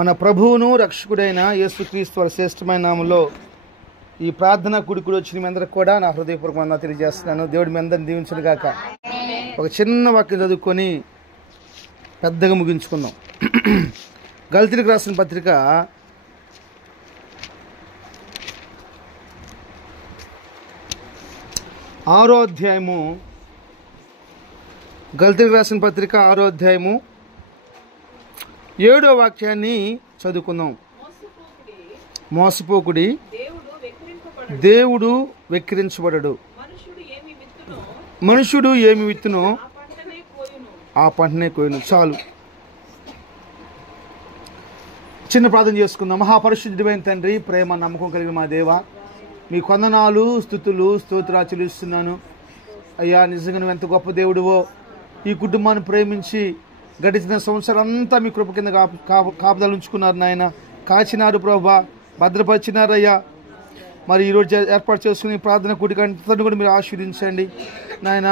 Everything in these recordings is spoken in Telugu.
మన ప్రభువును రక్షకుడైన యేసుక్రీస్తు వారి శ్రేష్టమైన నామములో ఈ ప్రార్థన కూడికుడి వచ్చిన మీ అందరికి కూడా నా హృదయపూర్వక వందనాలు తెలియజేస్తున్నాను. దేవుడి మీ అందరిని దీవించును గాక. ఒక చిన్న వాక్యం చదువుకొని పెద్దగా ముగించుకుందాం. గల్తీలకు రాసిన పత్రిక 6వ అధ్యాయము, గల్తీలకు రాసిన పత్రిక 6వ అధ్యాయము 7వ వాక్యాన్ని చదువుకుందాం. మోసపోకుడి, దేవుడు వెక్కిరించబడడు. మనుషుడు ఏమి విత్తునో ఆ పంటనే కోయును. చాలు, చిన్న ప్రార్థన చేసుకుందాం. మహాపరిశుద్ధుడైన తండ్రి, ప్రేమ నమ్మకం కలిగిన మా దేవ, మీ కొందనాలు స్తుతులు స్తోత్రాలు చెల్లిస్తున్నాను. అయ్యా, నిజంగా నువ్వు ఎంత గొప్ప దేవుడివో. ఈ కుటుంబాన్ని ప్రేమించి గడిచిన సంవత్సరం అంతా మీ కృప కింద కాపుదలు ఉంచుకున్నారు నాయన. కాచినారు ప్రభా, భద్రపరిచినారయ్యా. మరి ఈరోజు ఏర్పాటు చేసుకుని ప్రార్థన కూడికంతను కూడా మీరు ఆశీర్వదించండి నాయన.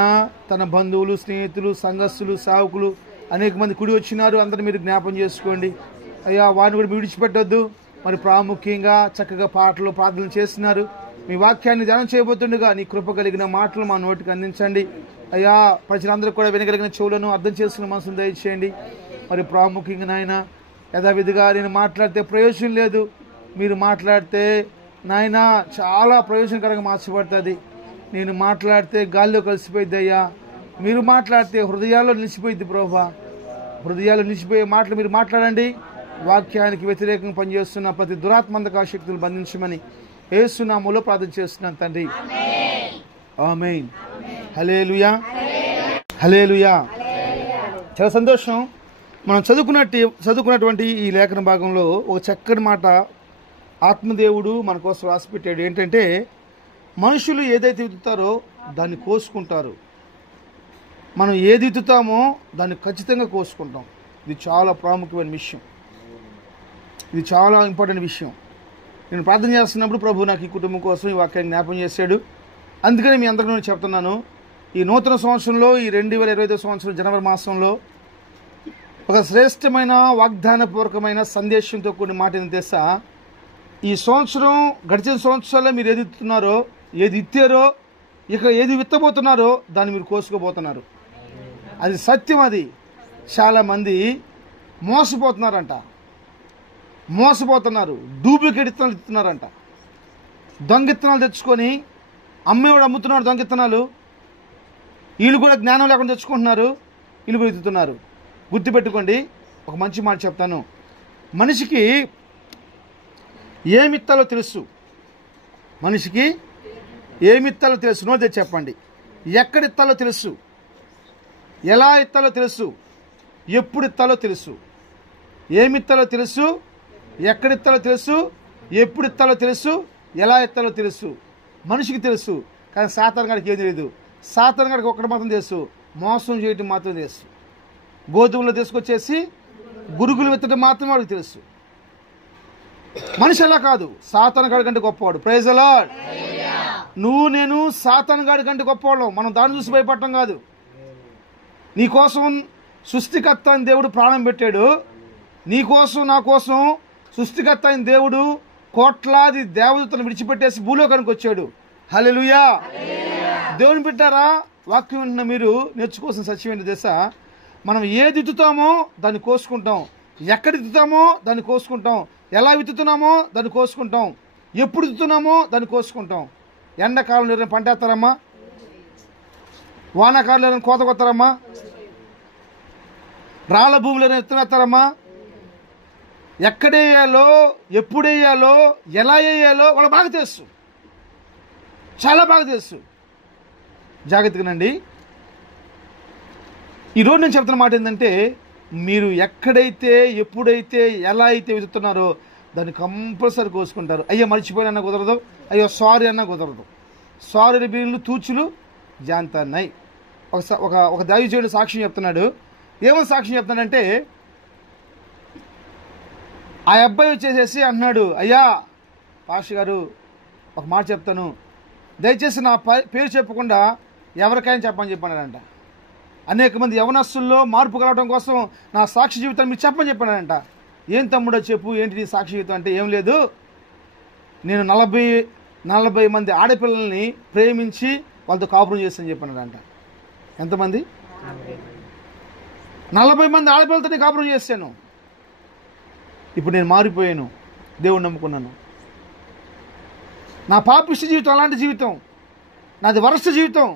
తన బంధువులు, స్నేహితులు, సంఘస్థులు, సేవకులు అనేక మంది కుడి వచ్చినారు. అందరూ మీరు జ్ఞాపం చేసుకోండి అయ్యా. వారిని కూడా మీరు విడిచిపెట్టొద్దు. మరి ప్రాముఖ్యంగా చక్కగా పాటలు ప్రార్థనలు చేస్తున్నారు. మీ వాక్యాన్ని ధ్యానం చేయబోతుండగా నీ కృప కలిగిన మాటలు మా నోటికి అందించండి అయ్యా. ప్రజలందరూ కూడా వినగలిగిన చెవులను, అర్థం చేసుకున్న మనసును దయచేయండి. మరి ప్రాముఖ్యంగా నాయన, యథావిధిగా నేను మాట్లాడితే ప్రయోజనం లేదు. మీరు మాట్లాడితే నాయన చాలా ప్రయోజనకరంగా మార్చబడుతుంది. నేను మాట్లాడితే గాల్లో కలిసిపోయిద్ది అయ్యా. మీరు మాట్లాడితే హృదయాల్లో నిలిచిపోయిద్ది ప్రభా. హృదయాల్లో నిలిచిపోయే మాటలు మీరు మాట్లాడండి. వాక్యానికి వ్యతిరేకంగా పనిచేస్తున్న ప్రతి దురాత్మందక శక్తులు బంధించమని యేసు నామములో ప్రార్థన చేస్తున్నాను తండ్రి. ఆమేన్. హల్లెలూయా, హల్లెలూయా. చాలా సంతోషం. మనం చదువుకున్నటువంటి ఈ లేఖన భాగంలో ఒక చక్కని మాట ఆత్మదేవుడు మన కోసం రాసిపెట్టాడు. ఏంటంటే, మనుషులు ఏదైతే విత్తుతారో దాన్ని కోసుకుంటారు. మనం ఏది విత్తుతామో దాన్ని ఖచ్చితంగా కోసుకుంటాం. ఇది చాలా ప్రాముఖ్యమైన విషయం. ఇది చాలా ఇంపార్టెంట్ విషయం. నేను ప్రార్థన చేస్తున్నప్పుడు ప్రభు నాకు ఈ కుటుంబం కోసం ఈ వాక్యాన్ని జ్ఞాపం చేశాడు. అందుకని మీ అందరికీ నేను చెప్తున్నాను, ఈ నూతన సంవత్సరంలో, ఈ 2025 సంవత్సరం జనవరి మాసంలో ఒక శ్రేష్టమైన వాగ్దానపూర్వకమైన సందేశంతో కూడిన మాట ఏంటో తెలుసా? ఈ సంవత్సరం, గడిచిన సంవత్సరాల్లో మీరు ఏది విత్తున్నారో, ఏది ఇత్తారో, ఇక ఏది విత్తబోతున్నారో దాన్ని మీరు కోసుకోబోతున్నారు. అది సత్యం. అది చాలామంది మోసపోతున్నారు. డూప్లికేట్ ఇత్తనాలు ఇస్తున్నారంట. దొంగ ఇత్తనాలు తెచ్చుకొని అమ్మేవాడు అమ్ముతున్నాడు దొంగ ఇత్తనాలు. వీళ్ళు కూడా జ్ఞానం లేకుండా తెచ్చుకుంటున్నారు, వీళ్ళు కూడా ఎత్తుతున్నారు. గుర్తుపెట్టుకోండి, ఒక మంచి మాట చెప్తాను. మనిషికి ఏమిత్తాలో తెలుసు. మనిషికి ఏమిత్తాలో తెలుసు. నోరు తెచ్చి చెప్పండి. ఎక్కడ ఇత్తాలో తెలుసు, ఎలా ఇత్తాలో తెలుసు, ఎప్పుడు ఇత్తాలో తెలుసు. ఏమిత్తాలో తెలుసు, ఎక్కడ ఇత్తాలో తెలుసు, ఎప్పుడు ఇత్తాలో తెలుసు, ఎలా ఇత్తాలో తెలుసు. మనిషికి తెలుసు, కానీ సాతాను గారికి ఏం తెలియదు. సాతాను గారికి ఒక్కటి మాత్రం తెలుసు, మోసం చేయటం మాత్రం తెలుసు. గోధుమలు తీసుకొచ్చేసి గురుగులు విత్తడం మాత్రం వాడికి తెలుసు. మనిషి అలా కాదు, సాతాను గాడి కంటే గొప్పవాడు. Praise the Lord. నువ్వు నేను సాతాను గాడి కంటే గొప్పవాళ్ళం. మనం దాన్ని చూసి భయపడటం కాదు. నీకోసం సృష్టికర్త అయిన దేవుడు ప్రాణం పెట్టాడు. నీకోసం, నా కోసం సృష్టికర్త అయిన దేవుడు కోట్లాది దేవదూతలను విడిచిపెట్టేసి భూలోకానికి వచ్చాడు. హల్లెలూయా. దేవుని పెట్టారా? వాక్యం వింటున్న మీరు నేర్చుకోవాల్సిన సత్యం ఏంటి తెలుసా? మనం ఏది విత్తుతామో దాన్ని కోసుకుంటాం. ఎక్కడ విత్తుతామో దాన్ని కోసుకుంటాం. ఎలా విత్తుతున్నామో దాన్ని కోసుకుంటాం. ఎప్పుడు విత్తుతున్నామో దాన్ని కోసుకుంటాం. ఎండాకాలంలో ఎవరైనా పంట వేస్తారమ్మా? వానాకాలంలో ఎవరైనా కోత కొత్తారమ్మా? రాళ్ళ భూములు ఏదైనా విత్తనం వేస్తారమ్మా? ఎక్కడ వేయాలో, ఎప్పుడు వేయాలో, ఎలా వేయాలో వాళ్ళకి బాగా తెలుసు. చాలా బాగా తెలుసు. జాగ్రత్తగానండి. ఈరోజు నేను చెప్తున్న మాట ఏంటంటే, మీరు ఎక్కడైతే, ఎప్పుడైతే, ఎలా అయితే విత్తుతున్నారో దాన్ని కంపల్సరీ కోసుకుంటారు. అయ్యో మర్చిపోయినా కుదరదు, అయ్యో సారీ అన్నా కుదరదు. సారీ బిల్లు తూచులు జాంతన్నాయి. ఒక దైవజనుడు సాక్ష్యం చెప్తున్నాడు. ఏమో సాక్ష్యం చెప్తున్నాడంటే, ఆ అబ్బాయి వచ్చేసేసి అంటున్నాడు, అయ్యా పాస్టర్ గారు ఒక మాట చెప్తాను, దయచేసి నా పేరు చెప్పకుండా ఎవరికైనా చెప్పని చెప్పానంట. అనేక మంది యవనస్తుల్లో మార్పు కలగడం కోసం నా సాక్షి జీవితాన్ని మీరు చెప్పని చెప్పానంట. ఏం తమ్ముడో చెప్పు, ఏంటి నీ సాక్షి జీవితం అంటే, ఏం లేదు, నేను 40 మంది ఆడపిల్లల్ని ప్రేమించి వాళ్ళతో కాపురం చేస్తానని చెప్పానంట. ఎంతమంది? 40 మంది ఆడపిల్లలతో నేను కాపురం చేశాను. ఇప్పుడు నేను మారిపోయాను, దేవుణ్ణి నమ్ముకున్నాను. నా పాపిష్టి జీవితం అలాంటి జీవితం, నాది వరస్ట్ జీవితం.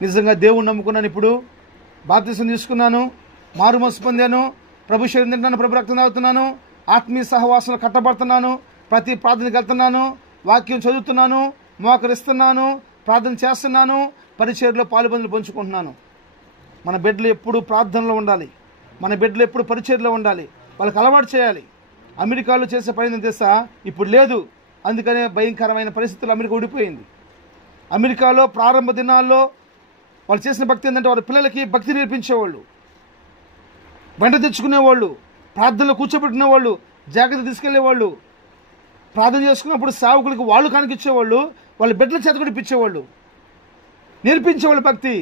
నిజంగా దేవుణ్ణి నమ్ముకున్నాను. ఇప్పుడు బాప్తిసం తీసుకున్నాను, మారు మనసు పొందాను, ప్రభు శరీరం తింటున్నాను, ప్రభు రక్తం తాగుతున్నాను, ఆత్మీయ సహవాసంలో కట్టబడుతున్నాను, ప్రతి ప్రార్థనకి వెళ్తున్నాను, వాక్యం చదువుతున్నాను, మోకరిస్తున్నాను, ప్రార్థన చేస్తున్నాను, పరిచర్యలో పాలుబందులు పంచుకుంటున్నాను. మన బిడ్డలు ఎప్పుడు ప్రార్థనలో ఉండాలి, మన బిడ్డలు ఎప్పుడు పరిచర్యలో ఉండాలి, వాళ్ళకి అలవాటు చేయాలి. అమెరికాలో చేసే పని తెలుసా? ఇప్పుడు లేదు, అందుకనే భయంకరమైన పరిస్థితులు అమెరికా ఊడిపోయింది. అమెరికాలో ప్రారంభ దినాల్లో వాళ్ళు చేసిన భక్తి ఏంటంటే, వాళ్ళ పిల్లలకి భక్తి నేర్పించేవాళ్ళు, వెంట తెచ్చుకునేవాళ్ళు, ప్రార్థనలో కూర్చోబెట్టినవాళ్ళు, జాగ్రత్త తీసుకెళ్లేవాళ్ళు, ప్రార్థన చేసుకున్నప్పుడు సేవకులకి వాళ్ళు కానికిచ్చేవాళ్ళు, వాళ్ళ బిడ్డల చేత కూడా ఇప్పించేవాళ్ళు, నేర్పించేవాళ్ళు భక్తి.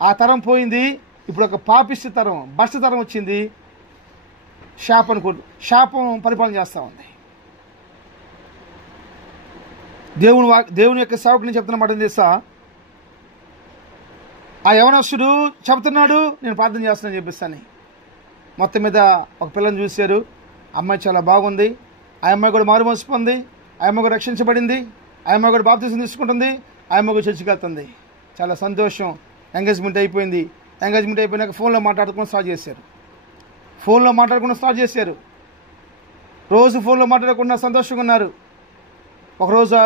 ఆ తరం పోయింది. ఇప్పుడు ఒక పాపిష్టి తరం, భ్రష్ట తరం వచ్చింది. శాపం పరిపాలన చేస్తూ ఉంది. దేవుని యొక్క సేవకుని చెప్తున్నమాట తెలుసా? ఆ యవనస్తుడు చెబుతున్నాడు, నేను ప్రార్థన చేస్తున్నాను చెప్పిస్తాను. మొత్తం మీద ఒక పిల్లని చూశారు, అమ్మాయి చాలా బాగుంది, ఆ అమ్మాయి కూడా మారు మనసు పొంది, ఆ అమ్మాయి కూడా రక్షించబడింది, ఆ అమ్మాయి కూడా బాప్తిసం తీసుకుంటుంది, ఆ అమ్మాయి కూడా చర్చికి వెళ్తుంది. చాలా సంతోషం. ఎంగేజ్మెంట్ అయిపోయింది. ఎంగేజ్మెంట్ అయిపోయినాక ఫోన్లో మాట్లాడుకుని స్టార్ట్ చేశారు. రోజు ఫోన్లో మాట్లాడకుండా సంతోషంగా ఉన్నారు. ఒకరోజు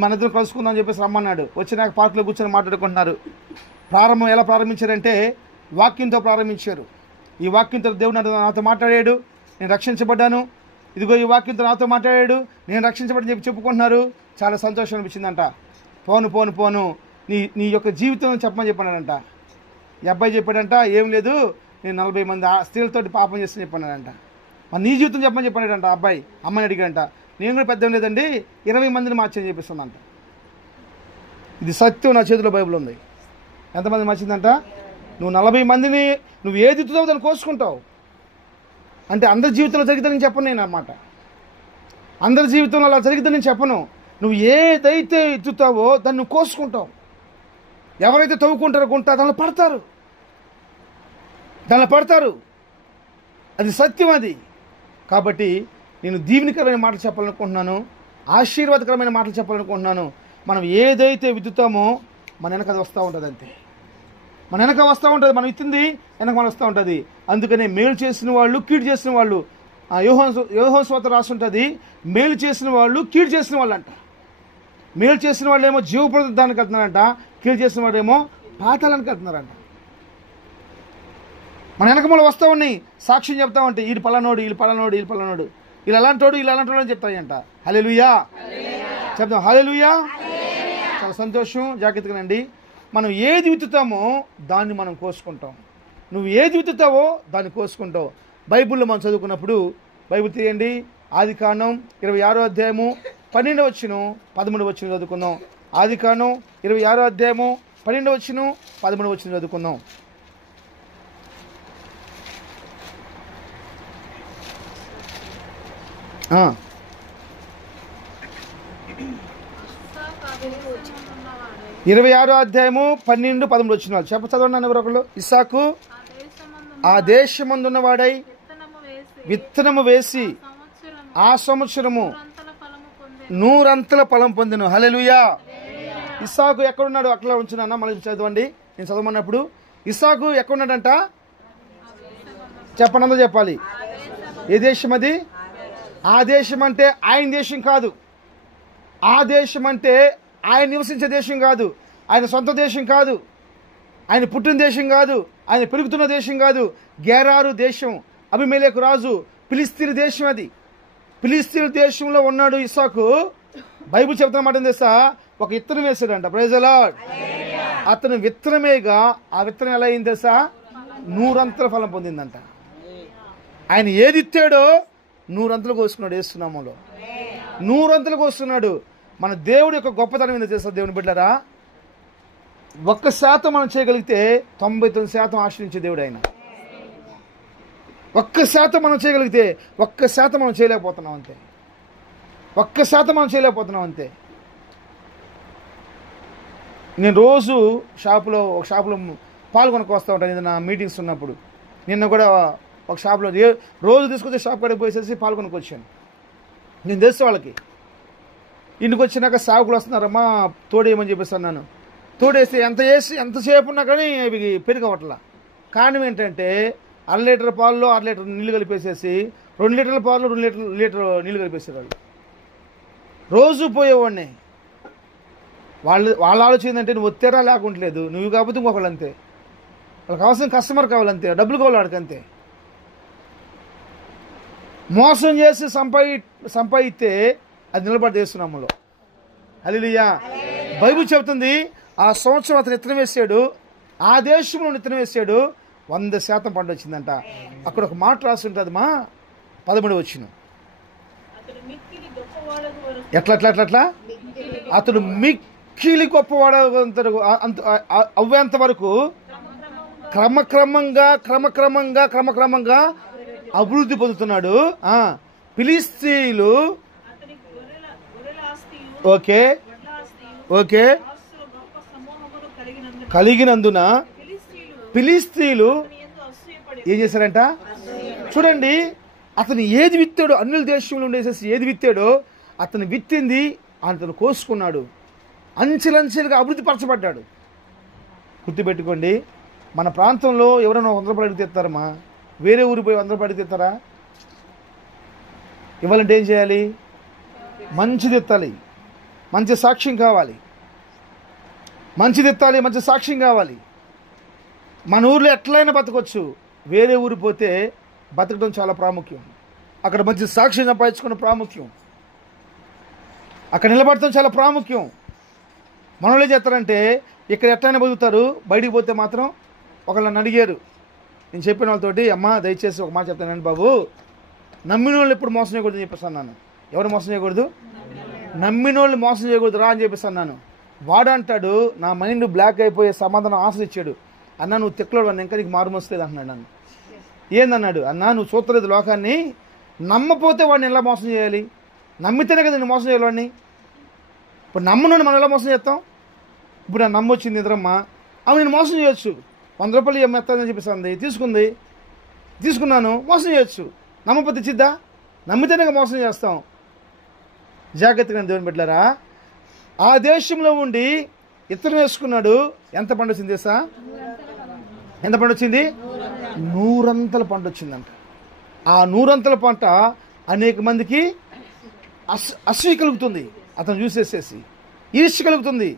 మన ఇద్దరు కలుసుకుందాం అని చెప్పేసి రమ్మన్నాడు. వచ్చినాక పార్కులో కూర్చొని మాట్లాడుకుంటున్నారు. ప్రారంభం ఎలా ప్రారంభించారంటే, వాక్యంతో ప్రారంభించారు. ఈ వాక్యంతో దేవుడు నాతో మాట్లాడాడు, నేను రక్షించబడ్డాను, ఇదిగో ఈ వాక్యంతో నాతో మాట్లాడాడు, నేను రక్షించబడి చెప్పి చెప్పుకుంటున్నారు. చాలా సంతోషం అనిపించిందంట. పోను నీ యొక్క జీవితం చెప్పమని చెప్పానంట. ఈ అబ్బాయి చెప్పాడంట, ఏం లేదు, నేను 40 మంది స్త్రీలతోటి పాపం చేస్తాను చెప్పానంట. మరి నీ జీవితం చెప్పమని చెప్పాడంట. అబ్బాయి అమ్మాయిని అడిగాడంట. నేను కూడా పెద్ద లేదండి, 20 మందిని మార్చని చెప్పిస్తుందంట. ఇది సత్యం, నా చేతిలో బైబిల్ ఉంది. ఎంతమంది మార్చిందంట? నువ్వు 40 మందిని నువ్వు ఏది ఎత్తుతావు దాన్ని కోసుకుంటావు. అంటే అందరి జీవితంలో జరిగితే చెప్పను నేను అన్నమాట. అందరి జీవితంలో అలా జరిగితే నేను చెప్పను. నువ్వు ఏదైతే ఎత్తుతావో దాన్ని నువ్వు కోసుకుంటావు. ఎవరైతే తవ్వుకుంటారో గుంట దానిలో పడతారు. అది సత్యం. అది కాబట్టి నేను దీవెనకరమైన మాటలు చెప్పాలనుకుంటున్నాను, ఆశీర్వాదకరమైన మాటలు చెప్పాలనుకుంటున్నాను. మనం ఏదైతే విత్తుతామో మన వెనక అది వస్తూ ఉంటుంది. అంతే, మన వెనక వస్తూ ఉంటుంది. మనం ఇచ్చింది వెనక మన వస్తూ ఉంటుంది. అందుకనే మేలు చేసిన వాళ్ళు, కీడు చేసిన వాళ్ళు, యోహాను సువార్త రాస్తుంటుంది, మేలు చేసిన వాళ్ళు, కీడు చేసిన వాళ్ళు అంట. మేలు చేసిన వాళ్ళు ఏమో జీవప్రదానికి వెళ్తున్నారంట, కీడు చేసిన వాళ్ళు ఏమో పాతాళానికి వెళ్తున్నారంట. మన వెనకమూల వస్తూ ఉన్నాయి, సాక్ష్యం చెప్తా ఉంటే, వీళ్ళు పలానోడు, వీళ్ళు అలాంటోడు అని చెప్తాయంట. హల్లెలూయా చెప్తాం. హల్లెలూయా. చాలా సంతోషం. జాగ్రత్తగానండి. మనం ఏది విత్తుతామో దాన్ని మనం కోసుకుంటాం. నువ్వు ఏది విత్తుతావో దాన్ని కోసుకుంటావు. బైబిల్లో మనం చదువుకున్నప్పుడు బైబిల్ తీయండి, ఆదికాండం 26వ అధ్యాయము 12వ వచనం 13వ వచనం చదువుకుందాం. ఆదికాండం 26వ అధ్యాయము 12వ వచనం 13వ వచనం చదువుకుందాం. ఆ 26వ అధ్యాయము 12, 13 వచనాలు చదవండి ఎవరు ఒకళ్ళు. ఇస్సాకు ఆ దేశమందున్నవాడై విత్తనము వేసి ఆ సంవత్సరము 100 ఫలం పొందెను. హల్లెలూయా. ఇస్సాకు ఎక్కడున్నాడు? అట్లా ఉంచున్నా, మళ్ళీ చదవండి. నేను చదవమన్నప్పుడు ఇస్సాకు ఎక్కడున్నాడంట చెప్పనందో చెప్పాలి. ఏ దేశం అది? ఆ దేశం అంటే ఆయన దేశం కాదు. ఆ దేశం అంటే ఆయన నివసించే దేశం కాదు, ఆయన సొంత దేశం కాదు, ఆయన పుట్టిన దేశం కాదు, ఆయన పెరుగుతున్న దేశం కాదు. గెరారు దేశం, అబీమెలెకు రాజు, ఫిలిస్తీన్ దేశం. అది ఫిలిస్తీన్ దేశంలో ఉన్నాడు ఇస్సాకు. బైబిల్ చెప్తున్నమాట తెలుసా? ఒక విత్తనం వేసాడంట. Praise the lord. అతను విత్తనమేగా ఆ విత్తనం ఎలా అయింది తెలుసా? 100 ఫలం పొందిందంట. ఆయన ఏది ఇచ్చాడో 100 కోసుకున్నాడు. వేస్తున్నాములో 100 కోస్తున్నాడు. మన దేవుడి యొక్క గొప్పతనం ఏందో తెలుసా దేవుని బిడ్డలారా? 1% మనం చేయగలిగితే 99% ఆశ్రయించే దేవుడు ఆయన. 1% మనం చేయగలిగితే 1% మనం చేయలేకపోతున్నాం అంతే. 1% మనం చేయలేకపోతున్నాం అంతే. నేను రోజు ఒక షాపులో పాలు కొనుక్కు వస్తూ ఉంటాను ఏదైనా మీటింగ్స్ ఉన్నప్పుడు. నిన్న కూడా ఒక షాప్లో రోజు తీసుకొచ్చే షాప్ కాడికి పోసేసి పాలు కొనుక్కొచ్చాను. నేను తెలుసు వాళ్ళకి. ఇంటికి వచ్చినాక సాగులు వస్తున్నారమ్మా తోడేయమని చెప్పేసి అన్నాను. తోడేస్తే ఎంతసేపు ఉన్నా కానీ అవి పెరిగవట్లా. కారణం ఏంటంటే 1 లీటర్ పాలలో 1 లీటర్ నీళ్ళు కలిపేసేసి 2 లీటర్ల పాలలో 2 లీటర్ నీళ్ళు కలిపేసారు వాళ్ళు. రోజు పోయేవాడిని. వాళ్ళ ఆలోచన ఏంటంటే నువ్వు ఒత్తేరా లేకుంటలేదు, నువ్వు కాకపోతే ఇంకొకళ్ళు అంతే. వాళ్ళకి కావాల్సిన కస్టమర్ కావాలంతే, డబ్బులు కావాలి వాడికి అంతే. మోసం చేసి సంపాదిస్తే అది నిలబడి చేస్తున్నాములో. హల్లెలూయా. బైబిల్ చెబుతుంది ఆ సంవత్సరం అతను విత్తనం వేసాడు, ఆ దేశంలో విత్తనం వేసాడు, 100% పంట వచ్చిందంట. అక్కడ ఒక మాట రాసి ఉంటుంది మా 13 వచ్చిన ఎట్లా అతడు మిక్కిలి గొప్పవాడు అవ్వేంత వరకు క్రమక్రమంగా అభివృద్ధి పొందుతున్నాడు. ఫిలిష్తీయులు ఓకే కలిగినందున ఫిలిష్తీయులు ఏం చేశారంట చూడండి. అతను ఏది విత్తాడో, అన్యుల దేశంలో ఉండేసేసి ఏది విత్తాడో అతను విత్తింది అతను కోసుకున్నాడు. అంచెలంచెలుగా అభివృద్ధి పరచబడ్డాడు. గుర్తుపెట్టుకోండి, మన ప్రాంతంలో ఎవరైనా 100 రూపాయలు అడిగి తెస్తారమ్మా, వేరే ఊరికి పోయి 100 రూపాయలు తెస్తారా? ఇవ్వాలంటే ఏం చేయాలి? మంచిది ఎత్తాలి, మంచి సాక్ష్యం కావాలి. మంచిది ఎత్తాలి, మంచి సాక్ష్యం కావాలి. మన ఊర్లో ఎట్లయినా బతకొచ్చు, వేరే ఊరికి పోతే బతకడం చాలా ప్రాముఖ్యం. అక్కడ మంచి సాక్ష్యం సంపాదించుకున్న ప్రాముఖ్యం, అక్కడ నిలబడటం చాలా ప్రాముఖ్యం. మనోళ్ళు ఏం చేస్తారంటే ఇక్కడ ఎట్లయినా బతుకుతారు, బయటికి పోతే మాత్రం ఒకళ్ళని అడిగారు. నేను చెప్పిన వాళ్ళతోటి, అమ్మ దయచేసి ఒక మాట చెప్తానండి బాబు, నమ్మిన వాళ్ళు ఎప్పుడు మోసం చేయకూడదు అని చెప్పేసి అన్నాను. ఎవరు మోసం చేయకూడదు? నమ్మిన వాళ్ళు మోసం చేయకూడదు రా అని చెప్పేసి అన్నాను. వాడు అంటాడు, నా మైండ్ బ్లాక్ అయిపోయే సమాధానం ఆశలు ఇచ్చాడు. అన్నా నువ్వు తిక్కలోడు అన్న, ఇంకా నీకు మారుమొస్తలేదు అంటున్నాడు నన్ను. ఏందన్నాడు? అన్నా నువ్వు చూస్తలేదు లోకాన్ని, నమ్మపోతే వాడిని ఎలా మోసం చేయాలి? నమ్మితేనే కదా నేను మోసం చేయాలి వాడిని. ఇప్పుడు నమ్మను మనం ఎలా మోసం చేస్తాం? ఇప్పుడు నా నమ్మొచ్చింది నిద్రమ్మ, అవి నేను మోసం చేయొచ్చు. 100 రూపాయలు ఎత్తానని చెప్పేసి అంది, తీసుకున్నాను, మోసం చేయొచ్చు. నమ్మపోతే ఇచ్చిద్దా? నమ్మితేనే మోసం చేస్తాం. జాగ్రత్తగా దేవుని బిడ్డలారా, ఆ దేశంలో ఉండి ఇత్తనం వేసుకున్నాడు. ఎంత పంట వచ్చింది తెలుసా? ఎంత పంట వచ్చింది? 100 పంట వచ్చిందంట. ఆ 100 పంట అనేక మందికి అసూయ కలుగుతుంది. అతను చూసేసేసి ఈర్ష్య కలుగుతుంది.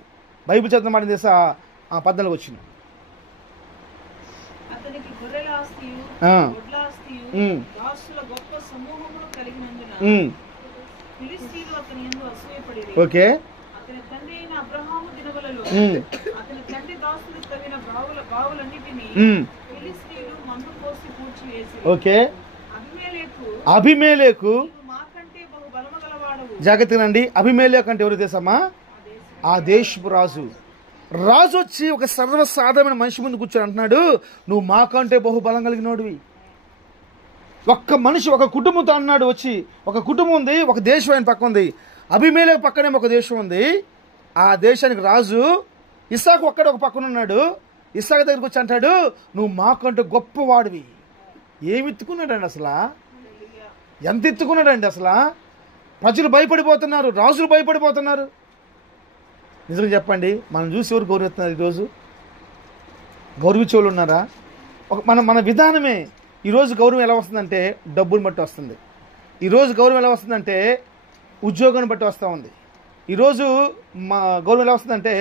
బైబిల్ చదివిన మాట తెలుసా? 14 వచ్చింది. Okay, okay. అభిమేలెకు జాగ్రత్తనండి. అభిమేలెకు అంటే ఎవరు తెలుసమ్మా? ఆ దేశపు రాజు వచ్చి ఒక సర్వసాధారణ మనిషి ముందు కూర్చొని అంటున్నాడు, నువ్వు మాకంటే బహుబలం కలిగినోడివి. ఒక్క మనిషి ఒక కుటుంబంతో అన్నాడు. వచ్చి ఒక కుటుంబం ఉంది, ఒక దేశం ఆయన పక్క ఉంది. అభిమేలెకు పక్కనే ఒక దేశం ఉంది. ఆ దేశానికి రాజు ఇస్సాకు ఒక్కడ ఒక పక్కన ఉన్నాడు. ఇస్సాకు దగ్గరికి వచ్చి అంటాడు, నువ్వు మాకంటే గొప్పవాడివి. ఏమి ఎత్తుకున్నాడండి అసలు? ఎంత ఎత్తుకున్నాడండి అసలు? ప్రజలు భయపడిపోతున్నారు, రాజులు భయపడిపోతున్నారు. నిజంగా చెప్పండి, మనం చూసి ఎవరు గౌరవిస్తున్నారు? ఈరోజు గౌరవించే వాళ్ళు ఉన్నారా? మన విధానమే. ఈరోజు గౌరవం ఎలా వస్తుందంటే డబ్బుని బట్టి వస్తుంది. ఈరోజు గౌరవం ఎలా వస్తుందంటే ఉద్యోగాన్ని బట్టి వస్తూ ఉంది. ఈరోజు మా గౌరవం ఎలా వస్తుందంటే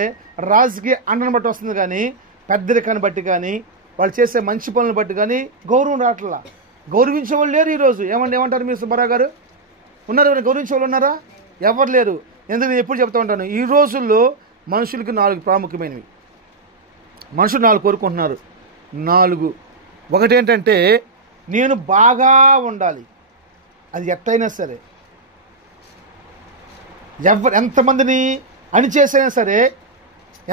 రాజకీయ అండను బట్టి వస్తుంది. కానీ పెద్దరికాన్ని బట్టి కానీ వాళ్ళు చేసే మంచి పనులను బట్టి కానీ గౌరవం రావట్లా. గౌరవించే వాళ్ళు లేరు ఈరోజు. ఏమంటారు మీరు సుబ్బారావు గారు? ఉన్నారు? ఎవరైనా గౌరవించే వాళ్ళు ఉన్నారా? ఎవరు లేరు. ఎందుకు నేను ఎప్పుడు చెప్తా ఉంటాను, ఈ రోజుల్లో మనుషులకి 4 ప్రాముఖ్యమైనవి. మనుషులు 4 కోరుకుంటున్నారు. 4. ఒకటేంటంటే నేను బాగా ఉండాలి. అది ఎట్టయినా సరే, ఎంతమందిని అణిచేసైనా సరే,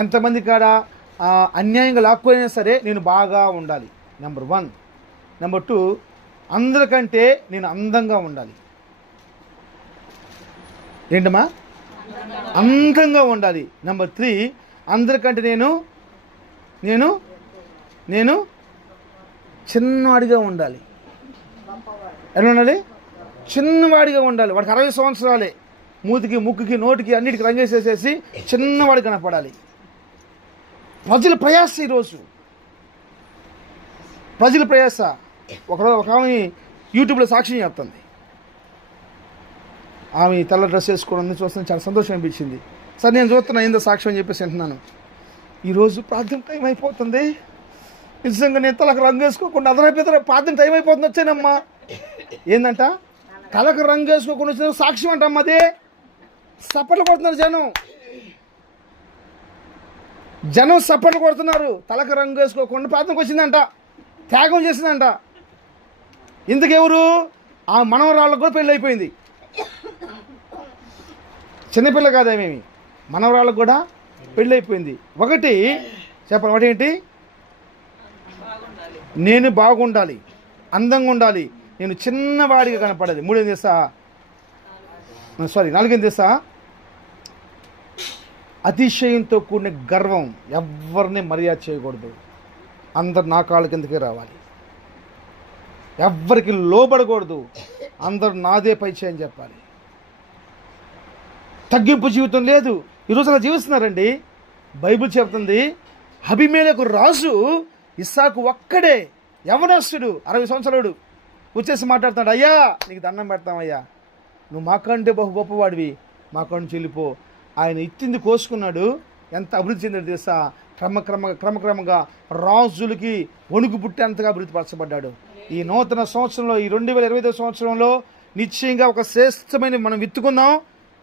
ఎంతమంది కాడ అన్యాయంగా లాక్కోయినా సరే నేను బాగా ఉండాలి. నెంబర్ 1. నెంబర్ 2, అందరికంటే నేను అందంగా ఉండాలి. ఏంటమ్మా? అందంగా ఉండాలి. నెంబర్ 3, అందరికంటే నేను చిన్నవాడిగా ఉండాలి. ఎలా ఉండాలి? చిన్నవాడిగా ఉండాలి. వాడికి 60 సంవత్సరాలే, మూతికి ముక్కుకి నోటికి అన్నిటికీ రంగేసేసేసి చిన్నవాడి కనపడాలి. ప్రజల ప్రయాస ఈరోజు, ప్రజల ప్రయాస. ఒక ఆమె యూట్యూబ్లో సాక్ష్యం చెప్తుంది. ఆమె తెల్ల డ్రెస్ వేసుకోవడం చూస్తే చాలా సంతోషం అనిపించింది. సరే నేను చూస్తున్నా ఏందో సాక్ష్యం అని చెప్పేసి అంటున్నాను. ఈరోజు ప్రార్థన టైం అయిపోతుంది, నిజంగా నేను తలకు రంగు వేసుకోకుండా అదనైపోతే ప్రార్థన టైం అయిపోతుంది వచ్చానమ్మా. ఏందంట? తలకు రంగు వేసుకోకుండా వచ్చిన సాక్ష్యం అంటమ్మా. అదే సపట్లు కొడుతున్నారు జనం సపట్లు కొడుతున్నారు. తలకు రంగు వేసుకోకుండా ప్రార్థనకు వచ్చిందంట, త్యాగం చేసిందంట. ఇందుకెవరు? ఆ మనవరాళ్ళకు కూడా పెళ్ళి అయిపోయింది. చిన్నపిల్ల కాదేమేమి, మనవరాళ్ళకు కూడా పెళ్ళి అయిపోయింది. ఒకటి చెప్పండి, ఒకటి ఏంటి? నేను బాగుండాలి, అందంగా ఉండాలి, నేను చిన్నవాడిగా కనపడాలి. 3 ఏం చేస్తా? 4 ఏం చేస్తా? అతిశయంతో కూడిన గర్వం, ఎవరిని మర్యాద చేయకూడదు. అందరు నా కాళ్ళ కిందకే రావాలి, ఎవ్వరికి లోబడకూడదు, అందరు నాదే పై చేయని చెప్పాలి. తగ్గింపు జీవితం లేదు. ఈరోజు అలా జీవిస్తున్నారండి. బైబిల్ చెప్తుంది, అబీమెలెకు రాజు ఇస్సాకు ఒక్కడే యవనస్తుడు, 60 సంవత్సరాలు వచ్చేసి మాట్లాడుతున్నాడు, అయ్యా నీకు దండం పెడతామయ్యా, నువ్వు మాకంటే బహు గొప్పవాడివి, మాకంటే చెల్లిపో. ఆయన ఇచ్చింది కోసుకున్నాడు. ఎంత అభివృద్ధి చెందాడు తెలుసా? క్రమక్రమంగా రాజులకి వణుకు పుట్టేంతగా అభివృద్ధి పరచబడ్డాడు. ఈ నూతన సంవత్సరంలో, ఈ 2025 సంవత్సరంలో నిశ్చయంగా ఒక శ్రేష్టమైన మనం విత్తుకుందాం,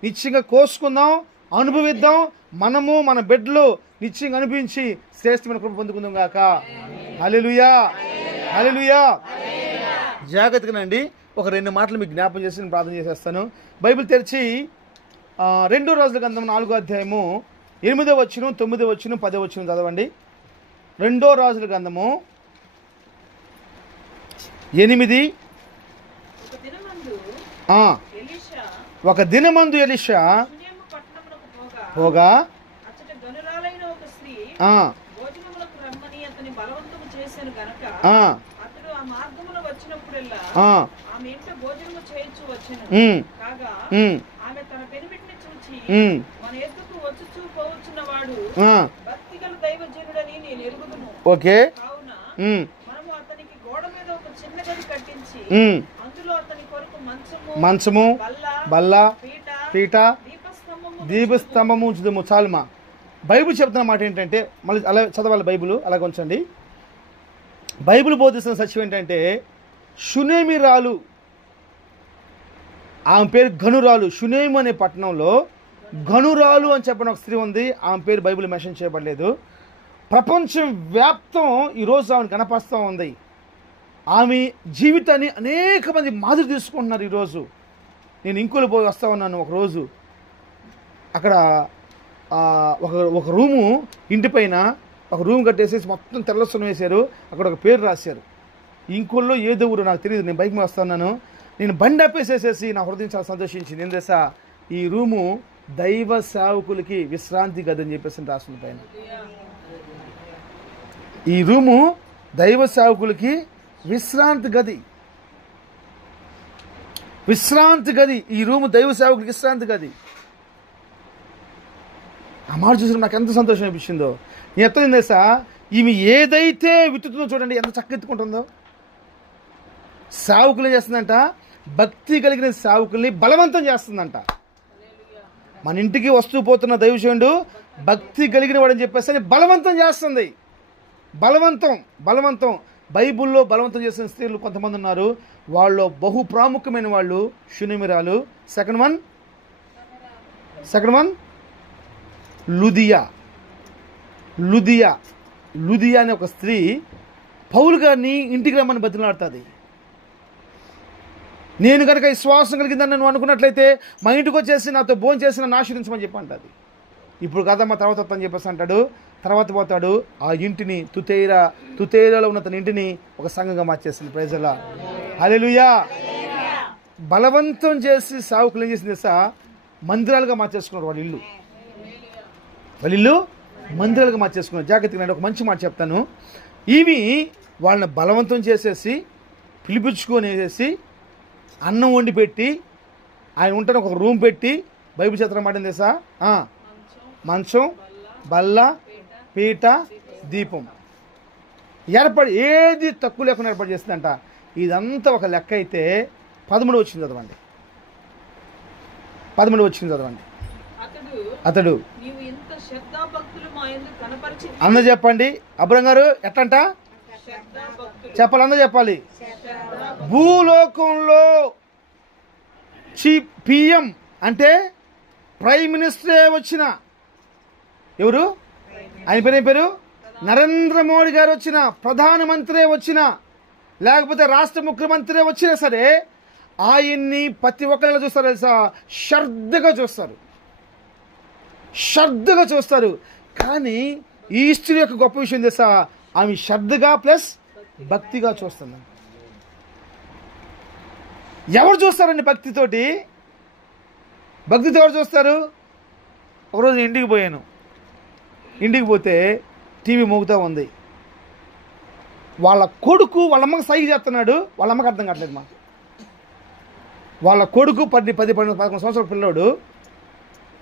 నిశ్చయంగా కోసుకుందాం, అనుభవిద్దాం. మనము మన బిడ్డలు నిశ్చయంగా అనుభవించి శ్రేష్టమైన కృప పొందుకుందాం గాక. హల్లెలూయా, హల్లెలూయా. జాగ్రత్తగానండి. ఒక 2 మాటలు మీకు జ్ఞాపం చేసి నేను ప్రార్థన చేసేస్తాను. బైబిల్ తెరిచి 2 రాజుల గ్రంథం 4వ అధ్యాయము 8వ వచనం, 9వ వచనం, 10వ వచనం చదవండి. 2 రాజుల గ్రంథము 8. ఒక దినమందు ఎలీషా పోగా ఓకే, మంచము, బల్ల, పీట, దీపస్తంభము ఉంచుదము. చాలుమా. బైబిల్ చెప్తున్న మాట ఏంటంటే, మళ్ళీ అలా చదవాలి బైబిల్, అలాగ ఉంచండి. బైబిల్ బోధిస్తున్న సత్యం ఏంటంటే, షునేమిరాలు, ఆమె పేరు గనురాలు. షునేము అనే పట్టణంలో గనురాలు అని చెప్పిన ఒక స్త్రీ ఉంది. ఆమె పేరు బైబిల్ మెన్షన్ చేయబడలేదు. ప్రపంచం వ్యాప్తం ఈరోజు ఆమెను కనపరుస్తూ ఉంది. ఆమె జీవితాన్ని అనేక మంది మాదిరి తీసుకుంటున్నారు. ఈరోజు నేను ఇంకోలు పోయి వస్తూ ఉన్నాను. ఒకరోజు అక్కడ ఒక రూము, ఇంటి పైన ఒక రూమ్ కట్టేసేసి మొత్తం తెల్లసునం వేశారు. అక్కడ ఒక పేరు రాశారు. ఇంకోల్లో ఏదో ఊరు నాకు తెలియదు. నేను బైక్ మీద వస్తున్నాను. నేను బండి అప్పేసేసేసి నా హృదయం చాలా సంతోషించింది. ఏం తెలుసా? ఈ రూము దైవ సేవకులకి విశ్రాంతి గది అని చెప్పేసి రాస్తుంది పైన. ఈ రూము దైవ సేవకులకి విశ్రాంతి గది, విశ్రాంతి గది. ఈ రూము దైవ సేవకులకి విశ్రాంతి గది. ఆ మాట చూసిన నాకు ఎంత సంతోషం అనిపించిందో. నేను ఎత్తలేదు తెలుసా? ఈమె ఏదైతే విత్తుతుందో చూడండి, ఎంత చక్కెత్తుకుంటుందో. సేవకులు ఏం చేస్తుందంట? భక్తి కలిగిన సేవకుల్ని బలవంతం చేస్తుందంట. మన ఇంటికి వస్తూ పోతున్న దైవజనుడు భక్తి కలిగిన వాడని చెప్పేసి బలవంతం చేస్తుంది. బలవంతం. బైబుల్లో బలవంతం చేసిన స్త్రీలు కొంతమంది ఉన్నారు. వాళ్ళు బహు ప్రాముఖ్యమైన వాళ్ళు షునేమిరాలు. సెకండ్ వన్ లుదియా అనే ఒక స్త్రీ పౌలు గారిని ఇంటికి రమ్మని బతిలాడుతుంది. నేను కనుక విశ్వాసం కలిగిందని నువ్వు అనుకున్నట్లయితే మా ఇంటికి వచ్చేసి నాతో భోజనం చేసి నన్ను ఆశీర్వదించమని చెప్పి అంటుంది. ఇప్పుడు కదమ్మా తర్వాత అని చెప్పేసి అంటాడు. తర్వాత పోతాడు ఆ ఇంటిని తుతైరాలో ఉన్న తన ఇంటిని ఒక సంఘంగా మార్చేస్తుంది. Praise the lord. హల్లెలూయా. బలవంతం చేసి సావుకులు ఏం చేసింది తెలుసా? మందిరాలుగా మార్చేసుకున్నారు వాళ్ళ ఇల్లు మందిరాలుగా మార్చేసుకున్నారు. జాగ్రత్తగా నేను ఒక మంచి మాట చెప్తాను. ఇవి వాళ్ళని బలవంతం చేసేసి పిలిపించుకొనేసేసి అన్నం వండి పెట్టి ఆయన ఉంటాను ఒక రూమ్ పెట్టి బైబిల్ చిత్రం మాట తెలుసా? మంచం, బల్ల, పీట, దీపం ఏది తక్కువ లేకుండా ఏర్పాటు చేస్తుందంట. ఇదంతా ఒక లెక్క అయితే 13 వచ్చింది చదవండి. 13 వచ్చింది చదవండి. అతడు అందరూ చెప్పండి. అబ్రహం గారు ఎట్లంట చెప్పాలి, అందరూ చెప్పాలి. భూలోకంలో పిఎం అంటే ప్రైమ్ మినిస్టరే వచ్చిన, ఎవరు ఆయన పేరు నరేంద్ర మోడీ గారు వచ్చిన, ప్రధానమంత్రి వచ్చిన, లేకపోతే రాష్ట్ర ముఖ్యమంత్రి వచ్చినా సరే ఆయన్ని ప్రతి ఒక్కరిలో చూస్తారు తెలుసా? శ్రద్ధగా చూస్తారు. కానీ ఈ స్త్రీ యొక్క గొప్ప విషయం తెలుసా? ఆమె శ్రద్ధగా ప్లస్ భక్తిగా చూస్తుంది. ఎవరు చూస్తారండి భక్తితో ఎవరు చూస్తారు? ఒకరోజు ఇంటికి పోయాను. ఇంటికి పోతే టీవీ మోగుతూ ఉంది. వాళ్ళ కొడుకు వాళ్ళ అమ్మకి సైగ చేస్తున్నాడు. వాళ్ళ అమ్మకి అర్థం కావట్లేదు. మా వాళ్ళ కొడుకు 10-11 సంవత్సరాల పిల్లోడు,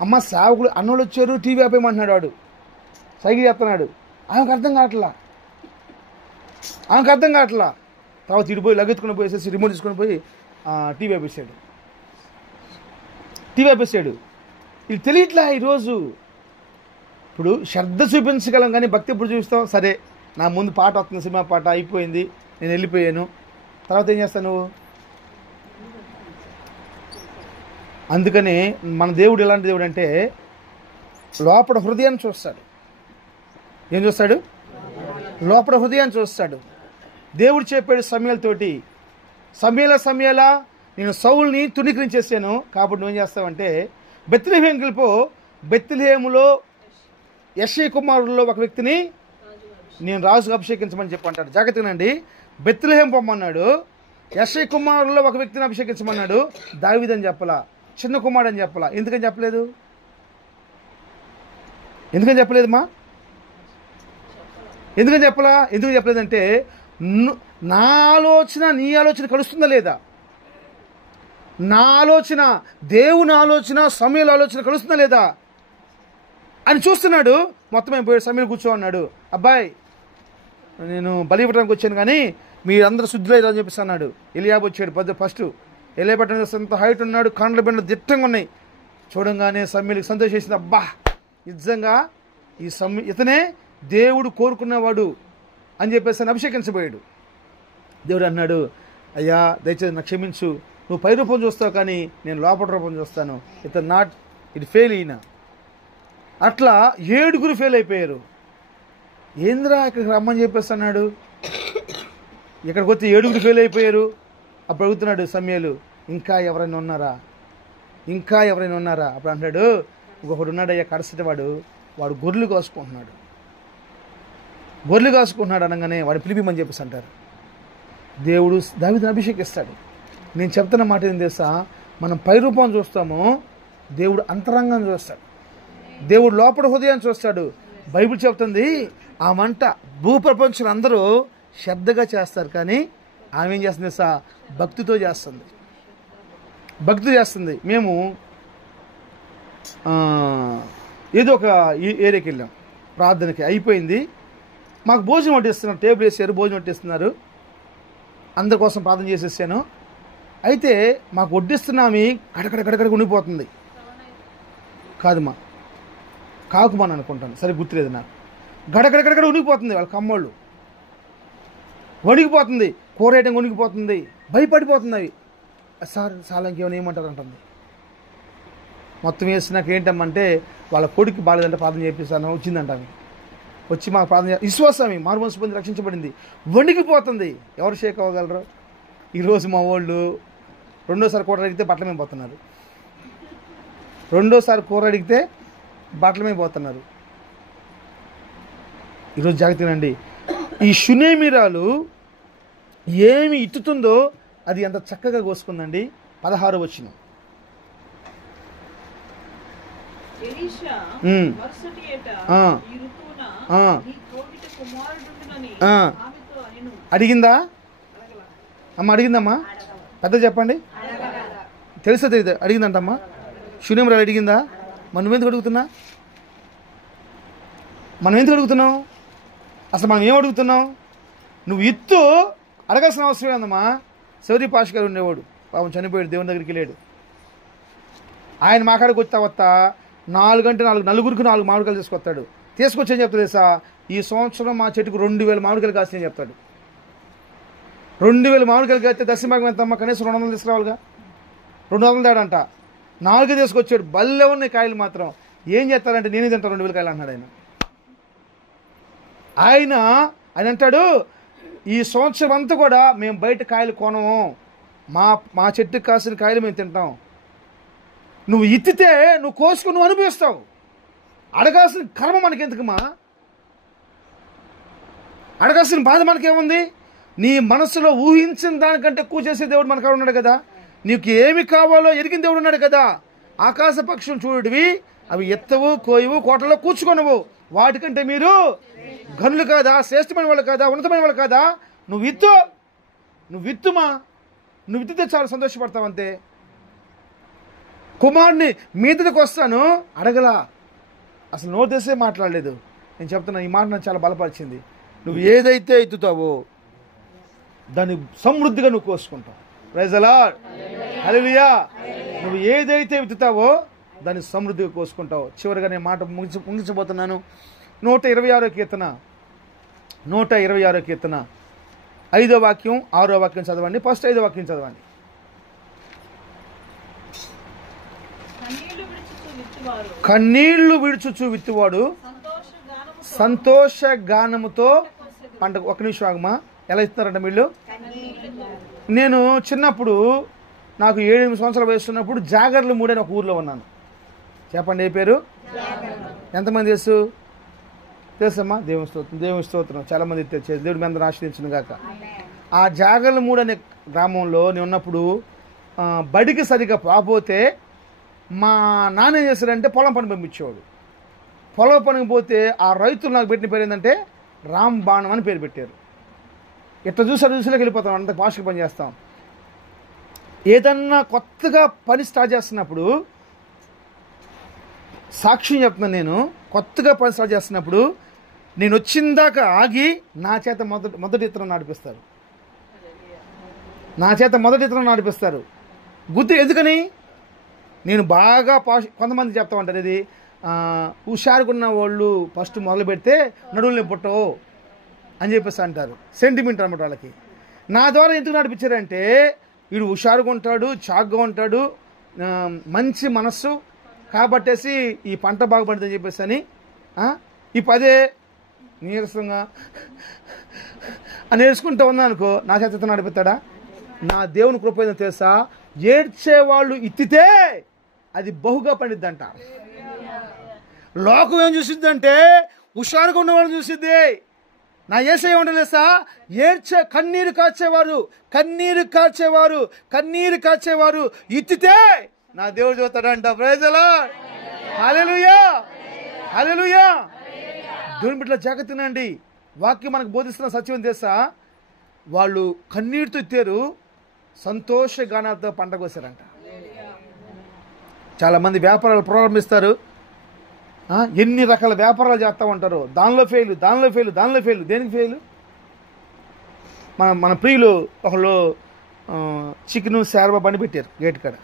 అమ్మ సేవకులు అన్నోళ్ళు వచ్చారు టీవీ ఆపేయమంటున్నాడు. వాడు సైగ చేస్తున్నాడు. ఆమెకు అర్థం కావట్లా. తర్వాత ఇడిపోయి లగెత్తుకుని పోయేసేసి రిమోట్ తీసుకొని పోయి టీవీ ఆపేసాడు. ఇది తెలియట్లా ఈరోజు. ఇప్పుడు శ్రద్ధ చూపించగలం కానీ భక్తి ఎప్పుడు చూపిస్తాం? సరే నా ముందు పాట వస్తుంది, సినిమా పాట అయిపోయింది, నేను వెళ్ళిపోయాను, తర్వాత ఏం చేస్తాను నువ్వు? అందుకని మన దేవుడు ఎలాంటి దేవుడు అంటే లోపల హృదయాన్ని చూస్తాడు. ఏం చూస్తాడు? లోపల హృదయాన్ని చూస్తాడు. దేవుడు చెప్పాడు సమూయేలుతోటి, సమూయేల నేను సౌలుని తుణీకరించేసాను, కాబట్టి నువ్వేం చేస్తావంటే బెత్లెహేముకి వెళ్ళిపో, బెత్లెహేములో యెషై కుమారుల్లో ఒక వ్యక్తిని నేను రాజుగా అభిషేకించమని చెప్పి అంటాడు. జాగ్రత్తగానండి. బెత్లెహేము పొమ్మన్నాడు, యెషై కుమారుల్లో ఒక వ్యక్తిని అభిషేకించమన్నాడు. దావీదు అని చెప్పలా, చిన్న కుమారుడు అని చెప్పలా. ఎందుకని చెప్పలేదు? ఎందుకని చెప్పలేదంటే నా ఆలోచన నీ ఆలోచన కలుస్తుందా లేదా? నా ఆలోచన దేవుని ఆలోచన సమూయేలు ఆలోచన కలుస్తుందా లేదా అని చూస్తున్నాడు. మొత్తం పోయి సమూయేలు కూర్చో అన్నాడు. అబ్బాయి నేను బలి ఇవ్వడానికి వచ్చాను కానీ మీరందరూ శుద్ధులైరా అని చెప్పేసి అన్నాడు. ఎలియాబు వచ్చాడు ఫస్ట్. ఎలియాబు అంత హైట్ ఉన్నాడు, కాండ్ల బిండ్లు దిట్టంగా ఉన్నాయి. చూడంగానే సమూయేలుకి సంతోషించింది. అబ్బా నిజంగా ఇతనే దేవుడు కోరుకున్నవాడు అని చెప్పేసి అభిషేకించబోయాడు. దేవుడు అన్నాడు, అయ్యా దయచేసి నాకు క్షమించు, నువ్వు పై రూపం చూస్తావు కానీ నేను లోపల రూపం చూస్తాను. ఇది ఫెయిల్ అయినా. అట్లా 7 ఫెయిల్ అయిపోయారు. ఏంద్రా ఇక్కడికి రమ్మని చెప్పేసి అన్నాడు. ఇక్కడికి వస్తే 7 ఫెయిల్ అయిపోయారు. అప్పుడు అడుగుతున్నాడు సమూయేలు, ఇంకా ఎవరైనా ఉన్నారా? అప్పుడు అంటాడు, ఇంకొకడు ఉన్నాడయ్యా కడసటి వాడు గొర్రెలు కాసుకుంటున్నాడు అనగానే వాడు పిలిపిమని చెప్పేసి అంటారు. దేవుడు దావీదుని అభిషేకిస్తాడు. నేను చెప్తున్న మాట ఏం తెలుసా? మనం పై రూపం చూస్తాము, దేవుడు అంతరంగం చూస్తాడు. దేవుడు లోపల హృదయాన్ని చూస్తాడు. బైబిల్ చెప్తుంది ఆ మంట భూప్రపంచంలో అందరూ శ్రద్ధగా చేస్తారు కానీ ఆమె ఏం చేస్తుంది తెలుసా? భక్తితో చేస్తుంది. మేము ఏదో ఒక ఏరియాకి వెళ్ళాం ప్రార్థనకి, అయిపోయింది. మాకు భోజనం వడ్డిస్తున్నారు, టేబుల్ వేసారు, భోజనం వడ్డిస్తున్నారు. అందరి కోసం ప్రార్థన చేసేసాను. అయితే మాకు వడ్డిస్తున్నామి కడకడ ఉండిపోతుంది. కాదుమా కాకుమాని అనుకుంటాను, సరే గుర్తులేదు నాకు. గడగడగడగడ ఉనిగిపోతుంది. వాళ్ళ కమ్మోళ్ళు వణిగిపోతుంది, కూర ఐటం వణిగిపోతుంది, భయపడిపోతుంది. అవి సార్ చాలా ఇంకేమైనా ఏమంటారు అంటుంది. మొత్తం వేసి నాకు ఏంటమ్మంటే వాళ్ళ కొడుకు బాగాలేదంటే ప్రార్థన చేపిస్తాను. వచ్చిందంట ఆమె, వచ్చి మాకు ప్రార్థన విశ్వాసమి మారుమనసు పొంది రక్షించబడింది. వణిగిపోతుంది. ఎవరు షేక్ అవ్వగలరు? ఈరోజు మా వాళ్ళు రెండోసారి కూర అడిగితే బట్టల మీద పోతున్నారు. ఈరోజు జాగ్రత్తనండి. ఈ షునేమిరాలు ఏమి ఇట్టుతుందో అది ఎంత చక్కగా కోసుకుందండి. 16వ వచనం. అడిగిందా అమ్మ? అడిగిందమ్మా? పెద్ద చెప్పండి. తెలుసా తెలియదు? అడిగిందంటమ్మా. షునేమిరాలు అడిగిందా? మనం ఎందుకు అడుగుతున్నా? మనం ఎందుకు అడుగుతున్నాం? అసలు మనం ఏం అడుగుతున్నాం? నువ్వు ఇత్తు అడగాల్సిన అవసరం ఏందమ్మా? శౌరి పాష గారు ఉండేవాడు, పాపం చనిపోయాడు, దేవుని దగ్గరికి వెళ్ళాడు. ఆయన మా కాడికి వస్తా 4 గంటలు 4 మామిడికాయలు తీసుకొస్తాడు. తీసుకొచ్చి ఏం చెప్తాడు తెలుసా? ఈ సంవత్సరం మా చెట్టుకు 2000 మామిడికాయలు కాస్తాయని చెప్తాడు. 2000 మామిడికాయలు కాస్తే దశభాగం ఎంతమ్మా? కనీసం 200 తీసుకురావాలిగా. 200 తేడంట. 4 తీసుకొచ్చాడు. బల్లె ఉన్నాయి కాయలు మాత్రం. ఏం చేస్తారంటే నేనే తింటా 2000 కాయలు అన్నాడు ఆయన. ఆయన అంటాడు, ఈ సంవత్సరం అంతా కూడా మేము బయట కాయలు కొనము, మా చెట్టుకు కాసిన కాయలు మేము తింటాం. నువ్వు ఇత్తితే నువ్వు కోసుకుని నువ్వు అనుభవిస్తావు. అడగాల్సిన కర్మ మనకెందుకమ్మా? అడగాల్సిన బాధ మనకేముంది? నీ మనసులో ఊహించిన దానికంటే ఎక్కువ చేసే దేవుడు మనకు ఉన్నాడు కదా. నీకు ఏమి కావాలో ఎరిగిన దేవుడు ఉన్నాడు కదా. ఆకాశ పక్షులు చూడువి, అవి ఎత్తవు, కోయవు, కోటలో కూర్చుకొనవు. వాటికంటే మీరు గనులు కాదా? శ్రేష్టమైన వాళ్ళు కాదా? ఉన్నతమైన వాళ్ళు కాదా? నువ్వు విత్తుమా. నువ్వు విత్తితే చాలా సంతోషపడతావు అంతే. కుమారుడిని మీదకి వస్తాను అడగలా, అసలు నోరు తెసే మాట్లాడలేదు. నేను చెప్తున్నా, ఈ మాట నాకు చాలా బలపరిచింది. నువ్వు ఏదైతే ఎత్తుతావో దాన్ని సమృద్ధిగా నువ్వు కోసుకుంటావు. ప్రైజ్ ది లార్డ్, హల్లెలూయా. నువ్వు ఏదైతే విత్తుతావో దాన్ని సమృద్ధిగా కోసుకుంటావు. చివరిగా నేను మాట ముగించబోతున్నాను. 126వ కీర్తన 126వ కీర్తన 5వ వాక్యం 6వ వాక్యం చదవండి. ఫస్ట్ 5వ వాక్యం చదవండి. కన్నీళ్లు విడుచుచు విత్తువాడు సంతోష గానముతో పంట. ఒక నిమిషం ఆగమా. ఎలా ఇస్తున్నారంట వీళ్ళు? నేను చిన్నప్పుడు నాకు 7-8 సంవత్సరాల వయసు ఉన్నప్పుడు జాగర్లు 3 అని ఒక ఊర్లో ఉన్నాను. చెప్పండి ఏ పేరు? ఎంతమంది తెలుసమ్మా? దేవుని స్తోత్రం. చాలా మంది తెచ్చేది. దేవుడి మీద ఆశ్రయించిన గాక. ఆ జాగర్ల 3 అనే గ్రామంలో నేను ఉన్నప్పుడు బడికి సరిగ్గా పోతే మా నాన్న ఏం చేశారంటే పొలం పని పంపించేవాడు. పొలం పనికి పోతే ఆ రైతులు నాకు పెట్టిన పేరు ఏంటంటే రామ్ బాణం అని పేరు పెట్టారు. ఇట్లా చూసేకి వెళ్ళిపోతాం, అంత ఫాస్ట్గా పని చేస్తాం. ఏదన్నా కొత్తగా పని స్టార్ట్ చేస్తున్నప్పుడు సాక్ష్యం చెప్తున్నాను. నేను కొత్తగా పని స్టార్ట్ చేస్తున్నప్పుడు నేను వచ్చిందాక ఆగి నా చేత మొదటి ఇత్తనం నడిపిస్తారు. నా చేత మొదటి ఇత్తనం నడిపిస్తారు. గుర్తు ఎందుకని? నేను బాగా కొంతమంది చెప్తా ఉంటారు, ఇది హుషారుకున్న వాళ్ళు ఫస్ట్ మొదలు పెడితే నడువులు పుట్టవు అని చెప్పేసి అంటారు. సెంటిమెంట్ అనమాట వాళ్ళకి. నా ద్వారా ఎందుకు నడిపించారంటే వీడు హుషారుగా ఉంటాడు, చాగ్గా ఉంటాడు, మంచి మనస్సు కాబట్టేసి ఈ పంట బాగుపడుతుందని చెప్పేసి అని ఈ పదే నీరసంగా అని నేర్చుకుంటూ ఉన్నా అనుకో, నా చేత నడిపిస్తాడా? నా దేవుని కృప ఏదో తెలుసా? ఏడ్చేవాళ్ళు ఇత్తితే అది బహుగా పండిద్దంట. లోకం ఏం చూసిద్దంటే హుషారుగా ఉన్నవాళ్ళు చూసిద్ది. నా యేసయ్య ఉండలేసా? కన్నీరు కార్చేవారు ఇత్తితే నా దేవుడు చూస్తాడంట. ప్రైజ్ ది లార్డ్, హల్లెలూయా, హల్లెలూయా. దేవుని బిడ్డల జాగ్రత్తనండి. వాక్యం మనకు బోధిస్తున్న సత్యం తెలుసా? వాళ్ళు కన్నీరుతో ఇత్తారు, సంతోష గానాలతో పంట కోసారంట. చాలామంది వ్యాపారాలు ప్రారంభిస్తారు, ఎన్ని రకాల వ్యాపారాలు చేస్తూ ఉంటారు. దానిలో ఫెయిల్. దేనికి ఫెయిల్? మన ప్రియులు ఒకళ్ళు చికెను శారబా బండి పెట్టారు గేట్ కాడ.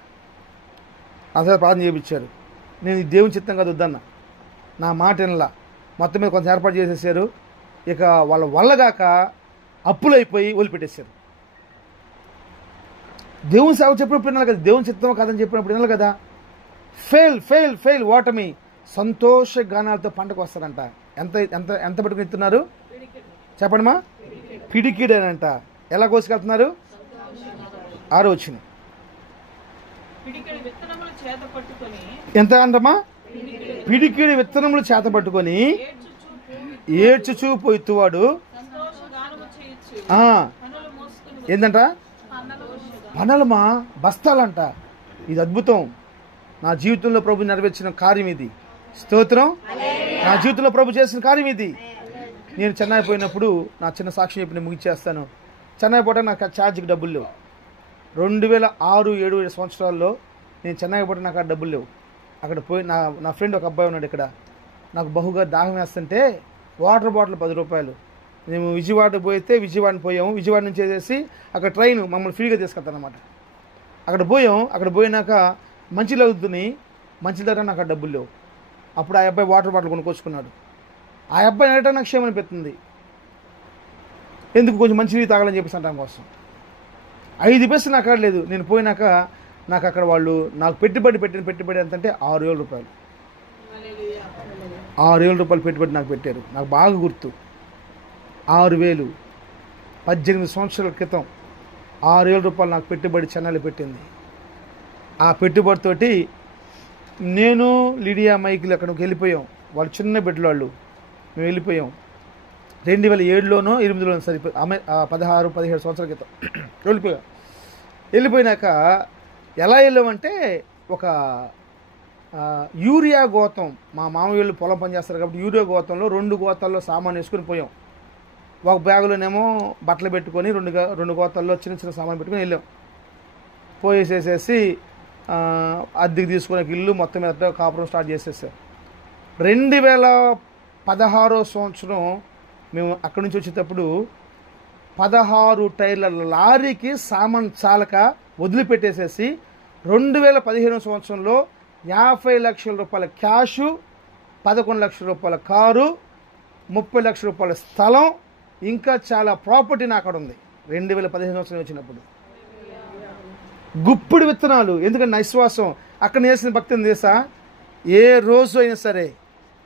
అసలు ప్రార్థన చేయించారు. నేను ఈ దేవుని చిత్తం కాదు వద్దన్న, నా మాట వినలా. మొత్తం మీద కొంచెం ఏర్పాటు చేసేసారు. ఇక వాళ్ళ వల్లగాక అప్పులైపోయి వదిలిపెట్టేశారు. దేవుని సేవ చెప్పినప్పుడు వినాలి కదా, దేవుని చిత్తం కాదని చెప్పినప్పుడు వినాలి కదా. ఫెయిల్ ఓటమి. సంతోష గానాలతో పంటకు వస్తారంట. ఎంత పట్టుకుని ఇస్తున్నారు చెప్పండి మా? పిడికిడేనంట. ఎలా కోసుకెళ్తున్నారు? 6వ వచనం. ఎంత అంటమ్మా? పిడికిడి విత్తనములు చేత పట్టుకొని ఏడ్చుచూ పోయితువాడు ఏంటంట పనలమా బస్తాలంట. ఇది అద్భుతం. నా జీవితంలో ప్రభు నెరవేర్చిన కార్యం ఇది. స్తోత్రం. నా జీవితంలో ప్రభు చేసిన కార్యం ఇది. నేను చెన్నై పోయినప్పుడు నా చిన్న సాక్షి చెప్పి నేను ముగిచేస్తాను. చెన్నై పోవడానికి నాకు ఛార్జ్కి డబ్బులు లేవు. 2006-7 సంవత్సరాల్లో నేను చెన్నై పోవడానికి నాకు ఆ డబ్బులు లేవు. అక్కడ పోయి నా ఫ్రెండ్ ఒక అబ్బాయి ఉన్నాడు ఇక్కడ. నాకు బహుగా దాహం వేస్తుంటే వాటర్ బాటిల్ 10 రూపాయలు. మేము విజయవాడ పోయితే విజయవాడని పోయాము. విజయవాడ నుంచి వేసేసి అక్కడ ట్రైన్ మమ్మల్ని ఫ్రీగా తీసుకెళ్తాను అనమాట. అక్కడ పోయాం. అక్కడ పోయినాక మంచిలు అవుతుంది. మంచి దగ్గర నాకు ఆ డబ్బులు లేవు. అప్పుడు ఆ అబ్బాయి వాటర్ బాటిల్ కొనుక్కొచ్చుకున్నాడు. ఆ అబ్బాయి అడగటం నాకు క్షేమం అనిపిస్తుంది. ఎందుకు కొంచెం మంచి నీళ్ళు తాగాలని చెప్పేసి అంటాం కోసం 5 పైసలు నాకు లేదు. నేను పోయినాక నాకు అక్కడ వాళ్ళు నాకు పెట్టిన పెట్టుబడి ఎంతంటే 6,000 రూపాయలు. 6,000 రూపాయలు పెట్టుబడి నాకు పెట్టారు. నాకు బాగా గుర్తు. 6,000 18 సంవత్సరాల క్రితం 6,000 రూపాయలు నాకు పెట్టుబడి చెన్నైలో పెట్టింది. ఆ పెట్టుబడితోటి నేను లిడియా మైకిల్ అక్కడికి వెళ్ళిపోయాం. వాళ్ళు చిన్న బిడ్డలు వాళ్ళు. మేము వెళ్ళిపోయాం 2007లోనో 2008లోనో సరిపోయి 16-17 సంవత్సరాల క్రితం వెళ్ళిపోయినాక ఎలా వెళ్ళామంటే ఒక యూరియా గోతం, మా మామయ్యలు పొలం పనిచేస్తారు కాబట్టి యూరియా గోతంలో 2 గోతాల్లో సామాన్ వేసుకొని పోయాం. ఒక బ్యాగులోనేమో బట్టలు పెట్టుకొని 2 గోతాల్లో చిన్న చిన్న సామాన్ పెట్టుకొని వెళ్ళాం. పోయేసేసేసి అద్దెకి తీసుకునే ఇల్లు మొత్తం మీద కాపురం స్టార్ట్ చేసేసాం. 2016 సంవత్సరం మేము అక్కడి నుంచి వచ్చేటప్పుడు 16 టైర్ల లారీకి సామాన్ చాలక వదిలిపెట్టేసేసి 2015 సంవత్సరంలో 50 లక్షల రూపాయల క్యాషు, 11 లక్షల రూపాయల కారు, 30 లక్షల రూపాయల స్థలం, ఇంకా చాలా ప్రాపర్టీ నా అక్కడ ఉంది. 2015 సంవత్సరం వచ్చినప్పుడు గుప్పుడు విత్తనాలు. ఎందుకంటే నా విశ్వాసం అక్కడ చేసిన భక్తి తెలుసా, ఏ రోజు అయినా సరే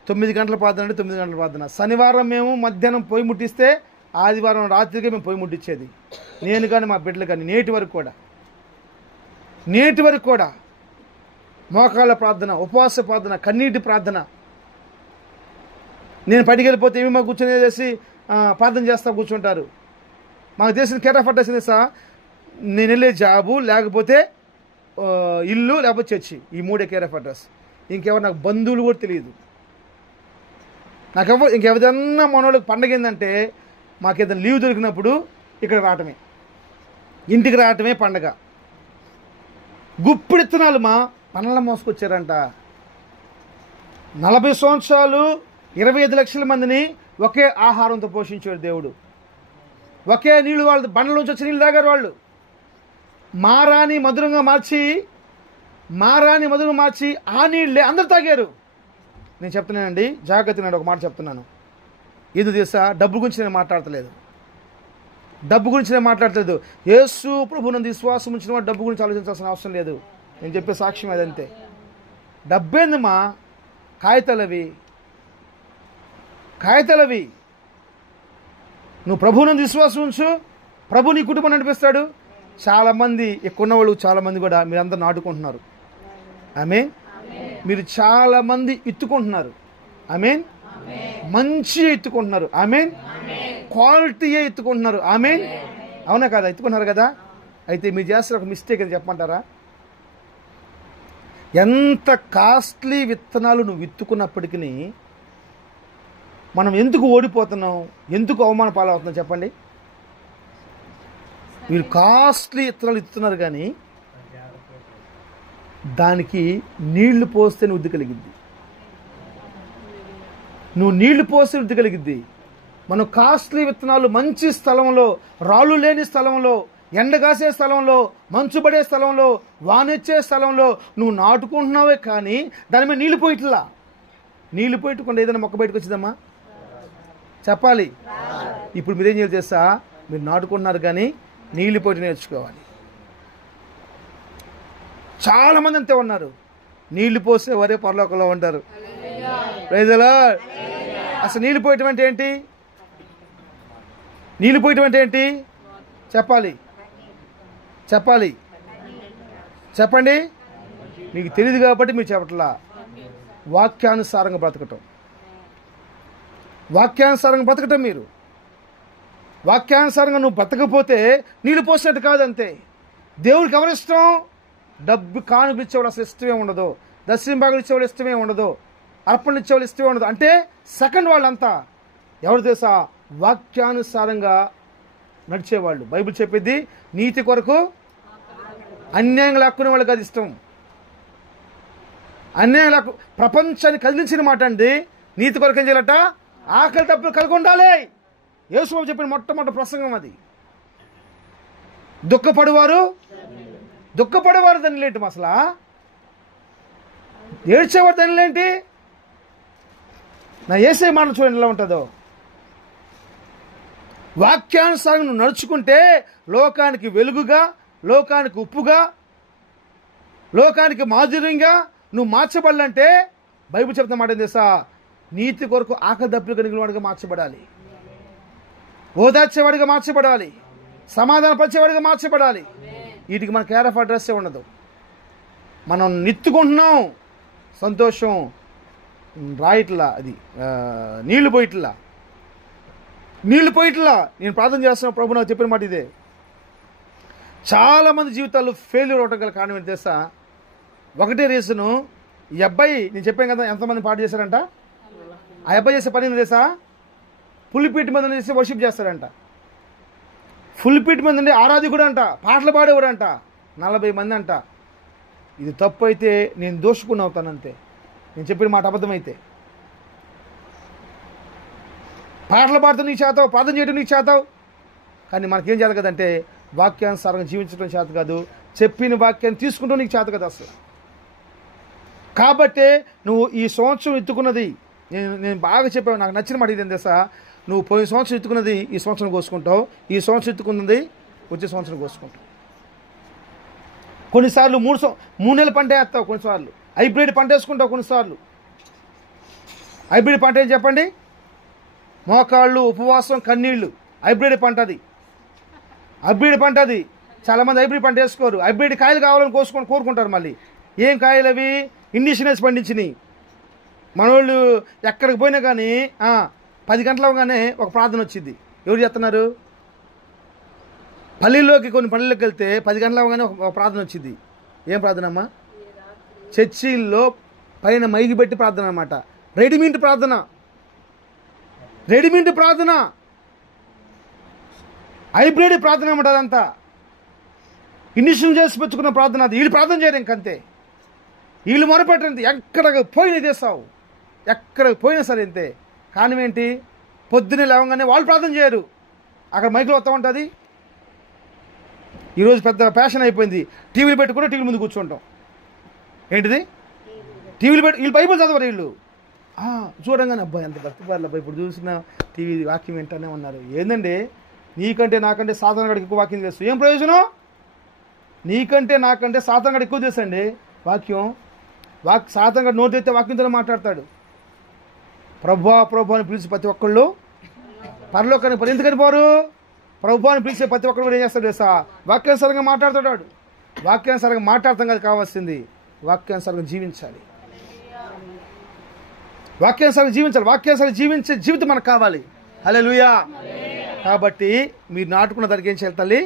9 గంటల ప్రార్థన అంటే 9 గంటల ప్రార్థన. శనివారం మేము మధ్యాహ్నం పొయ్యి ముట్టిస్తే ఆదివారం రాత్రికి మేము పొయ్యి ముట్టించేది. నేను కానీ మా బిడ్డలు కానీ నేటి వరకు కూడా మోకాళ్ళ ప్రార్థన, ఉపవాస ప్రార్థన, కన్నీటి ప్రార్థన. నేను పడికెళ్ళిపోతే ఏమి మాకు కూర్చొని చేసి ప్రార్థన చేస్తా కూర్చుంటారు. మాకు చేసిన కేటాఫట్ తెలుసా, నేను వెళ్ళే జాబు, లేకపోతే ఇల్లు, లేకపోతే చర్చి. ఈ 3 కేటాఫట్స్. ఇంకెవరు నాకు బంధువులు కూడా తెలియదు. ఇంకెవరన్నా మనోళ్ళకి పండగ ఏంటంటే మాకేదైనా లీవ్ దొరికినప్పుడు ఇక్కడ రావటమే, ఇంటికి రావటమే పండగ. గుప్పుడు ఇత్తనాలు మా పనుల మోసుకొచ్చారంట. 40 సంవత్సరాలు 25 లక్షల మందిని ఒకే ఆహారంతో పోషించాడు దేవుడు. ఒకే నీళ్ళు వాళ్ళు బండ్ల నుంచి వచ్చి నీళ్ళు తాగారు. వాళ్ళు మారాని మధురంగా మార్చి ఆ నీళ్ళే అందరు తాగారు. నేను చెప్తున్నానండి, జాగ్రత్త. నేను ఒక మాట చెప్తున్నాను. ఇది తెలుసా, డబ్బు గురించి నేను మాట్లాడట్లేదు. యేసు ప్రభునందు విశ్వాసం ఉంచిన వాడు డబ్బు గురించి ఆలోచించాల్సిన అవసరం లేదు. నేను చెప్పే సాక్ష్యం అదంతే. డబ్బేందమ్మా, కాగితాలవి. నువ్వు ప్రభునందు విశ్వాసం ఉంచు, ప్రభు నీ కుటుంబం నడిపిస్తాడు. చాలామంది ఎక్కువ వాళ్ళు, చాలామంది కూడా మీరందరూ నాటుకుంటున్నారు. ఆమేన్. మీరు చాలామంది ఎత్తుకుంటున్నారు. ఆమేన్. మంచి ఎత్తుకుంటున్నారు. ఆమేన్. క్వాలిటీయే ఎత్తుకుంటున్నారు. ఆమేన్. అవునా కదా? ఎత్తుకుంటున్నారు కదా? అయితే మీరు చేస్తున్న ఒక మిస్టేక్ అని చెప్పమంటారా? ఎంత కాస్ట్లీ విత్తనాలు నువ్వు విత్తుకున్నప్పటికీ మనం ఎందుకు ఓడిపోతున్నాం, ఎందుకు అవమాన పాలవుతున్నాం చెప్పండి? మీరు కాస్ట్లీ విత్తనాలు ఇస్తున్నారు కానీ దానికి నీళ్లు పోస్తే వృద్ధి కలిగిద్ది. నువ్వు నీళ్లు పోస్తే వృద్ధి కలిగిద్ది. మనం కాస్ట్లీ విత్తనాలు మంచి స్థలంలో, రాళ్ళు లేని స్థలంలో, ఎండగాసే స్థలంలో, మంచుబడే స్థలంలో, వానొచ్చే స్థలంలో నువ్వు నాటుకుంటున్నావే కానీ దాని మీద నీళ్లు పోయిట్లా. నీళ్లు పోయకుండా ఏదైనా మొక్క బయటకు వచ్చిందమ్మా చెప్పాలి. ఇప్పుడు మీరేం చేయాలి చేస్తా, మీరు నాటుకుంటున్నారు కానీ నీళ్లు పోయి నేర్చుకోవాలి. చాలా మంది అంతే ఉన్నారు. నీళ్లు పోస్తే వరే పరలోకంలో ఉంటారు. Praise the Lord. అసలు నీళ్లు పోయటం అంటే ఏంటి? చెప్పండి. మీకు తెలియదు కాబట్టి మీరు చెప్పట్లా. వాక్యానుసారంగా బ్రతకటం. వాక్యానుసారంగా బ్రతకటం. మీరు వాక్యానుసారంగా నువ్వు బ్రతకపోతే నీళ్ళు పోసినట్టు కాదంతే. దేవుడికి ఎవరిష్టం? డబ్బు కానుకలు ఇచ్చేవాడు అసలు ఇష్టమే ఉండదు, దశమ భాగాలు ఇచ్చేవాడు ఇష్టమే ఉండదు, అర్పణలు ఇచ్చేవాళ్ళు ఇష్టమే ఉండదు. అంటే సెకండ్ వాళ్ళంతా ఎవరు తెలుసా? వాక్యానుసారంగా నడిచేవాళ్ళు. బైబిల్ చెప్పేది నీతి కొరకు అన్యాయంగా లాక్కునే వాళ్ళకి అది ఇష్టం. అన్యాయం లాక్కు ప్రపంచాన్ని కదిలించిన మాట అండి. నీతి కొరకు ఏం చేయాలట? ఆకలి తప్పులు కలిగి ఉండాలి. యేసుబాబు చెప్పిన మొట్టమొదటి ప్రసంగం అది. దుఃఖపడేవారు ధనిలేంటి? అసలు ఏడ్చేవాడు ధనిలేంటి? నా యేసే మాట చూడండి ఎలా ఉంటుందో. వాక్యానుసారం నువ్వు నడుచుకుంటే లోకానికి వెలుగుగా, లోకానికి ఉప్పుగా, లోకానికి మాధుర్యంగా నువ్వు మార్చబడాలంటే బైబిల్ చెప్తున్న మాట ఏం తెలుసా? నీతి కొరకు ఆకలి దప్పులు కలిగిన వాడిగా మార్చబడాలి, ఓదార్చేవాడిగా మార్చబడాలి, సమాధానపరిచేవాడిగా మార్చబడాలి. వీటికి మన కేర్ ఆఫ్ అడ్రస్సే ఉండదు. మనం నెత్తుకుంటున్నాం సంతోషం రాయిట్లా, అది నీళ్లు పోయిట్లా. నేను ప్రార్థన చేస్తున్న ప్రభు నాకు చెప్పిన మాట ఇదే. చాలామంది జీవితాల్లో ఫెయిల్యూర్ అవటం గల కారణం ఏంటి తెలుసా? ఒకటే రీజను. ఈ అబ్బాయి నేను చెప్పాను కదా ఎంతమంది పాట చేశారంట. ఆ అబ్బాయి చేసే పని ఏంటి తెలుసా? పులిపీట మీద చేసి వర్షిప్ చేస్తాడంట. ఫుల్పీట మీద ఉండే ఆరాధికుడు అంట, పాటలు పాడేవాడు అంట, 40 మంది అంట. ఇది తప్పు అయితే నేను దోషుకుని అవుతానంతే, నేను చెప్పిన మాట అబద్ధమైతే. పాటలు పాడుతూ నీకు చేతావు, ప్రార్థన చేయడం నీకు చేతావు, కానీ మనకేం చేత కదంటే వాక్యానుసారంగా జీవించడం చేత కాదు, చెప్పిన వాక్యాన్ని తీసుకుంటూ నీకు చేత కదా అసలు. కాబట్టే నువ్వు ఈ సంవత్సరం ఎత్తుకున్నది, నేను బాగా చెప్పాను, నాకు నచ్చిన మాట ఇదేం తెలుసా? నువ్వు పోయిన సంవత్సరం ఎత్తుకున్నది ఈ సంవత్సరం కోసుకుంటావు, ఈ సంవత్సరం ఎత్తుకున్నది వచ్చే సంవత్సరం కోసుకుంటావు. కొన్నిసార్లు 3 నెలల పంట వేస్తావు, కొన్నిసార్లు హైబ్రిడ్ పంట వేసుకుంటావు, కొన్నిసార్లు హైబ్రిడ్ పంట ఏం చెప్పండి? మోకాళ్ళు, ఉపవాసం, కన్నీళ్ళు, హైబ్రిడ్ పంట అది. హైబ్రిడ్ పంట అది. చాలామంది హైబ్రిడ్ పంట వేసుకోరు. హైబ్రిడ్ కాయలు కావాలని కోరుకుంటారు. మళ్ళీ ఏం కాయలు అవి? ఇండిషన్ వేసి పండించినాయి. మనోళ్ళు ఎక్కడికి పోయినా కానీ 10 గంటల అవగానే ఒక ప్రార్థన వచ్చింది. ఎవరు చేస్తున్నారు? కొన్ని పల్లెల్లోకి వెళ్తే 10 గంటల అవగానే ఒక ప్రార్థన వచ్చింది. ఏం ప్రార్థన అమ్మా? చర్చిల్లో పైన మైకి పెట్టి ప్రార్థన అన్నమాట. రెడీమేడ్ ప్రార్థన, హైబ్రిడ్ ప్రార్థన అన్నమాట. అదంతా ఇండిషన్ చేసి పెట్టుకున్న ప్రార్థన అది. వీళ్ళు ప్రార్థన చేయరు ఇంకంతే. వీళ్ళు మొరపెట్టండి, ఎక్కడికి పోయినా చేస్తావు, ఎక్కడికి పోయినా సరే అంతే. కానీ ఏంటి? పొద్దున్నే లేవగానే వాళ్ళు ప్రార్థన చేయరు, అక్కడ మైకులో వస్తూ ఉంటుంది. ఈరోజు పెద్ద ఫ్యాషన్ అయిపోయింది, టీవీలు పెట్టుకుంటే టీవీ ముందు కూర్చుంటాం. ఏంటిది? టీవీలు పెట్టి వీళ్ళు బైబిల్ చదవరు. వీళ్ళు చూడంగానే అబ్బాయి ఎంత భక్తిపరులు అబ్బాయి, ఇప్పుడు చూసిన టీవీ వాక్యం వింటానే ఉన్నారు. ఏందండి, నీకంటే నాకంటే సాధారణ గడికి ఎక్కువ వాక్యం తెలుసు. ఏం ప్రయోజనం? నీకంటే నాకంటే సాధారణ గడి ఎక్కువ తెలుసు అండి వాక్యం. సాధారణ గడి నోటు తెస్తే వాక్యంతో మాట్లాడతాడు. ప్రభు అని పిలిచి ప్రతి ఒక్కళ్ళు పరలోకానికి పని ఎందుకని పోరు? ప్రభు అని పిలిచే ప్రతి ఒక్కరు కూడా ఏం చేస్తాడు తెలుసా? వాక్యానుసారంగా మాట్లాడుతాడు. వాక్యానుసారంగా మాట్లాడతాం కాదు కావాల్సింది, వాక్యానుసారంగా జీవించాలి. వాక్యానుసారంగా జీవించే జీవితం మనకు కావాలి. హల్లెలూయా. కాబట్టి మీరు నాటుకున్న దానికి ఏం చేయాలి తల్లి?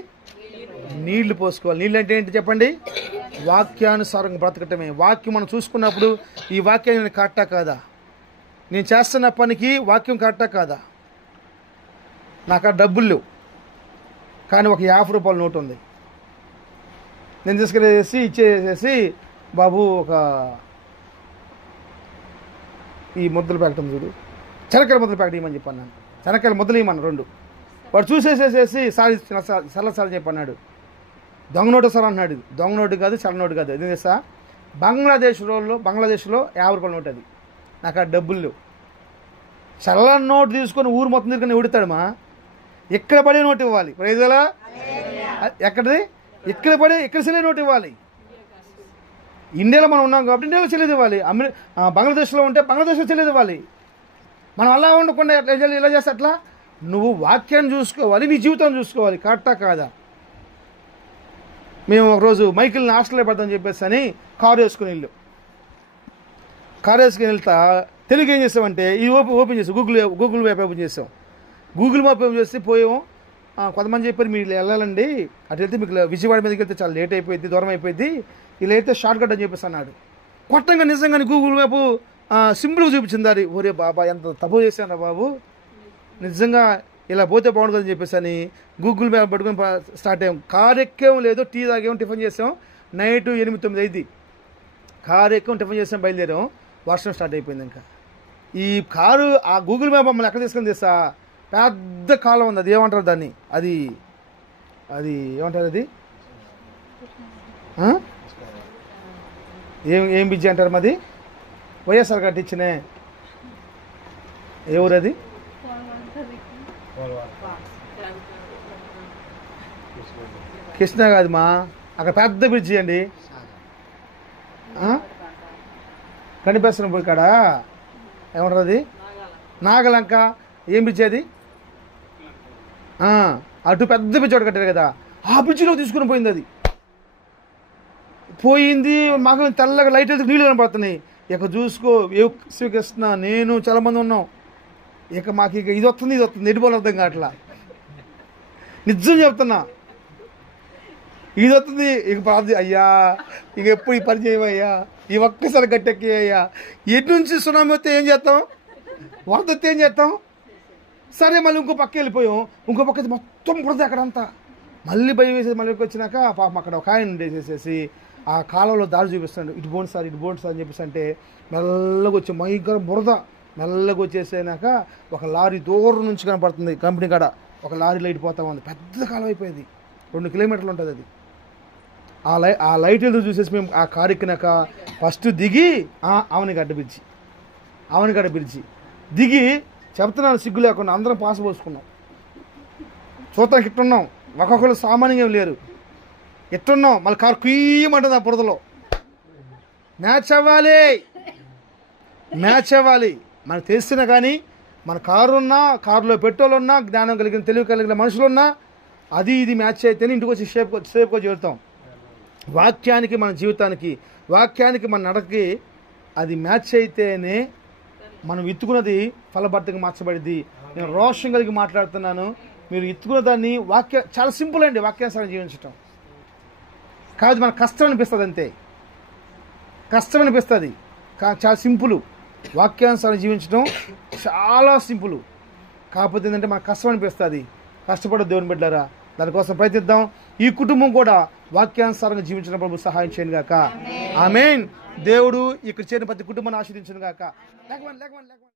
నీళ్లు పోసుకోవాలి. నీళ్ళు అంటే ఏంటి చెప్పండి? వాక్యానుసారంగా బ్రతకటమే. వాక్యం మనం చూసుకున్నప్పుడు ఈ వాక్యం నేను కరెక్టా కాదా, నేను చేస్తున్న పనికి వాక్యం కరెక్టా కాదా, నాకు ఆ డబ్బులు లేవు కానీ ఒక 50 రూపాయల నోటు ఉంది, నేను తీసుకెళ్ళేసి ఇచ్చేసేసి బాబు ఒక ఈ ముద్దలు ప్యాకెట్ చూడు, శనక్కాయల ముద్దలు ప్యాకెట్ ఇవ్వమని చెప్పాను. నేను శనక్కాయల ముద్దలు ఇవ్వమన్నా 2. వాడు చూసేసేసేసి సార్లు చెప్పన్నాడు. దొంగ నోటు సార్ అన్నాడు. దొంగ నోటు కాదు, చల్ల నోటు కాదు. అది తెలుసా? బంగ్లాదేశ్లో 50 రూపాయల నోటు అది. నాకు ఆ డబ్బులు లేవు. చల్ల నోటు తీసుకొని ఊరు మొత్తం తిరుగుని ఉడతాడమా? ఇక్కడ పడే నోటు ఇవ్వాలి. ప్రైజలా ఎక్కడిది? ఇక్కడ చెల్లి నోటు ఇవ్వాలి. ఇండియాలో మనం ఉన్నాం కాబట్టి ఇండియాలో చెల్లిది ఇవ్వాలి. బంగ్లాదేశ్లో ఉంటే బంగ్లాదేశ్లో చెల్లిది ఇవ్వాలి. మనం అలా ఉండకుండా ఇలా చేస్తే అట్లా. నువ్వు వాక్యాన్ని చూసుకోవాలి, నీ జీవితాన్ని చూసుకోవాలి. కరెక్టా కాదా? మేము ఒకరోజు మైకిల్ని హాస్టల్లో పెడతామని చెప్పేసి అని కారు వేసుకుని వెళ్తా తెలుగు ఏం చేసామంటే ఇది ఓపెన్ చేసాం, గూగుల్ మ్యాప్ ఓపెన్ చేసాం. గూగుల్ మ్యాప్ ఓపెన్ చేస్తే పోయాం. కొంతమంది చెప్పారు మీరు వెళ్ళాలండి, అటు వెళ్తే మీకు విజయవాడ మీదకి వెళ్తే చాలా లేట్ అయిపోయింది, దూరం అయిపోయింది, ఇలా అయితే షార్ట్ కట్ అని చెప్పేసి అన్నాడు. కొట్టంగా నిజంగానే గూగుల్ మ్యాప్ సింపుల్గా చూపించింది అది. ఒరే బాబా ఎంత తప్పు చేశాను బాబు, నిజంగా ఇలా పోతే బాగుంటుందని చెప్పేసి అని గూగుల్ మ్యాప్ పట్టుకొని స్టార్ట్ అయ్యాం. కారు ఎక్కేం లేదు, టీ తాగేమో, టిఫిన్ చేసాం. నైట్ 8-9 అయింది. కారు ఎక్కాం, టిఫిన్ చేసాం, బయలుదేరాం. వర్షం స్టార్ట్ అయిపోయింది. ఇంకా ఈ కారు ఆ గూగుల్ మ్యాప్ మమ్మల్ని ఎక్కడ తీసుకొని తెస్తా, పెద్ద కాలం ఉంది, అది ఏమంటారు దాన్ని, అది ఏమంటారు, అది ఏం బిజీ అంటారు మాది, వైఎస్ఆర్ కట్టించినే ఎవరు అది, కృష్ణ కాదు మా, అక్కడ పెద్ద బ్రిడ్జి అండి, కనిపిస్తున్న పోయి కాడ ఏమంటారు అది, నాగలంక, ఏం బ్రిడ్జి అది, అటు పెద్ద బ్రిడ్జ్ ఒకటి కట్టారు కదా, ఆ బ్రిడ్జిలో తీసుకుని పోయింది. అది పోయింది, మాకు తెల్లగా లైట్ వెళ్తే నీళ్ళు కనపడుతున్నాయి. ఇక చూసుకో శ్రీకృష్ణ నేను చాలా మంది ఉన్నాం. ఇక మాకు ఇక ఇది వస్తుంది ఎటుపోలు అర్థం కావట్లా, నిజం చెప్తున్నా, ఇది వస్తుంది. ఇక ప్రార్థన అయ్యా, ఇక ఎప్పుడు ఈ పని చేయమయ్యా, ఈ ఒక్కసారి గట్టెక్కి అయ్యా. ఎటు నుంచి సునామీ వస్తే ఏం చేస్తాం, వరద వస్తే ఏం చేస్తాం. సరే మళ్ళీ ఇంకో పక్క వెళ్ళిపోయాం. ఇంకో పక్క మొత్తం బురద అక్కడంతా. మళ్ళీ భయం వేసేసి మళ్ళీ వచ్చినాక పాపం అక్కడ ఒక ఆయన ఉండేసేసి ఆ కాలంలో దారి చూపిస్తాడు, ఇటు బోండి సార్ అని చెప్పేసి అంటే మెల్లగా వచ్చి మైగర బురద మెల్లగా వచ్చేసాక ఒక లారీ దూరం నుంచి కనపడుతుంది. కంపెనీ కాడ ఒక లారీ లైట్ పోతా ఉంది. పెద్ద కాలం అయిపోయింది, 2 కిలోమీటర్లు ఉంటుంది అది. ఆ లైట్ ఎదురు చూసేసి మేము ఆ కారు ఎక్కినాక ఫస్ట్ దిగి అవనిగడ్డ బ్రిడ్జి దిగి చెప్తున్నాను సిగ్గు లేకుండా అందరం పాస్ పోసుకున్నాం. చూస్తానికి ఇట్టున్నాం, ఒక్కొక్కరు సామాన్యంగా లేరు, ఎట్టున్నాం. మళ్ళీ కారు కుయ్యమంటుంది ఆ బురదలో. మ్యాచ్ అవ్వాలి మనకు తెలిసినా కానీ, మన కారు ఉన్నా, కారులో పెట్రోల్ ఉన్నా, జ్ఞానం కలిగిన తెలివి కలిగిన మనుషులున్నా, అది ఇది మ్యాచ్ అయితేనే ఇంటికి వచ్చి సేఫ్గా చేరుతాం. వాక్యానికి మన జీవితానికి, వాక్యానికి మన నడకి అది మ్యాచ్ అయితేనే మనం ఇత్తుకున్నది ఫలభర్తగా మార్చబడింది. నేను రోషం కలిగి మాట్లాడుతున్నాను. మీరు ఇత్తుకున్న దాన్ని చాలా సింపుల్ అండి, వాక్యానుసారం జీవించటం కాదు. మన కష్టం అనిపిస్తుంది, అంతే కష్టం అనిపిస్తుంది. చాలా సింపుల్, వాక్యానుసారం జీవించడం చాలా సింపుల్. కాకపోతే ఏంటంటే మనకు కష్టం అనిపిస్తుంది. కష్టపడే దేవుని బిడ్డలారా, దానికోసం ప్రయత్నిద్దాం. ఈ కుటుంబం కూడా వాక్యానుసారంగా జీవించిన ప్రభు సహాయం చేయను గాక. ఆమేన్. దేవుడు ఇక్కడ చేరిన ప్రతి కుటుంబాన్ని ఆశీర్వదించును గాక.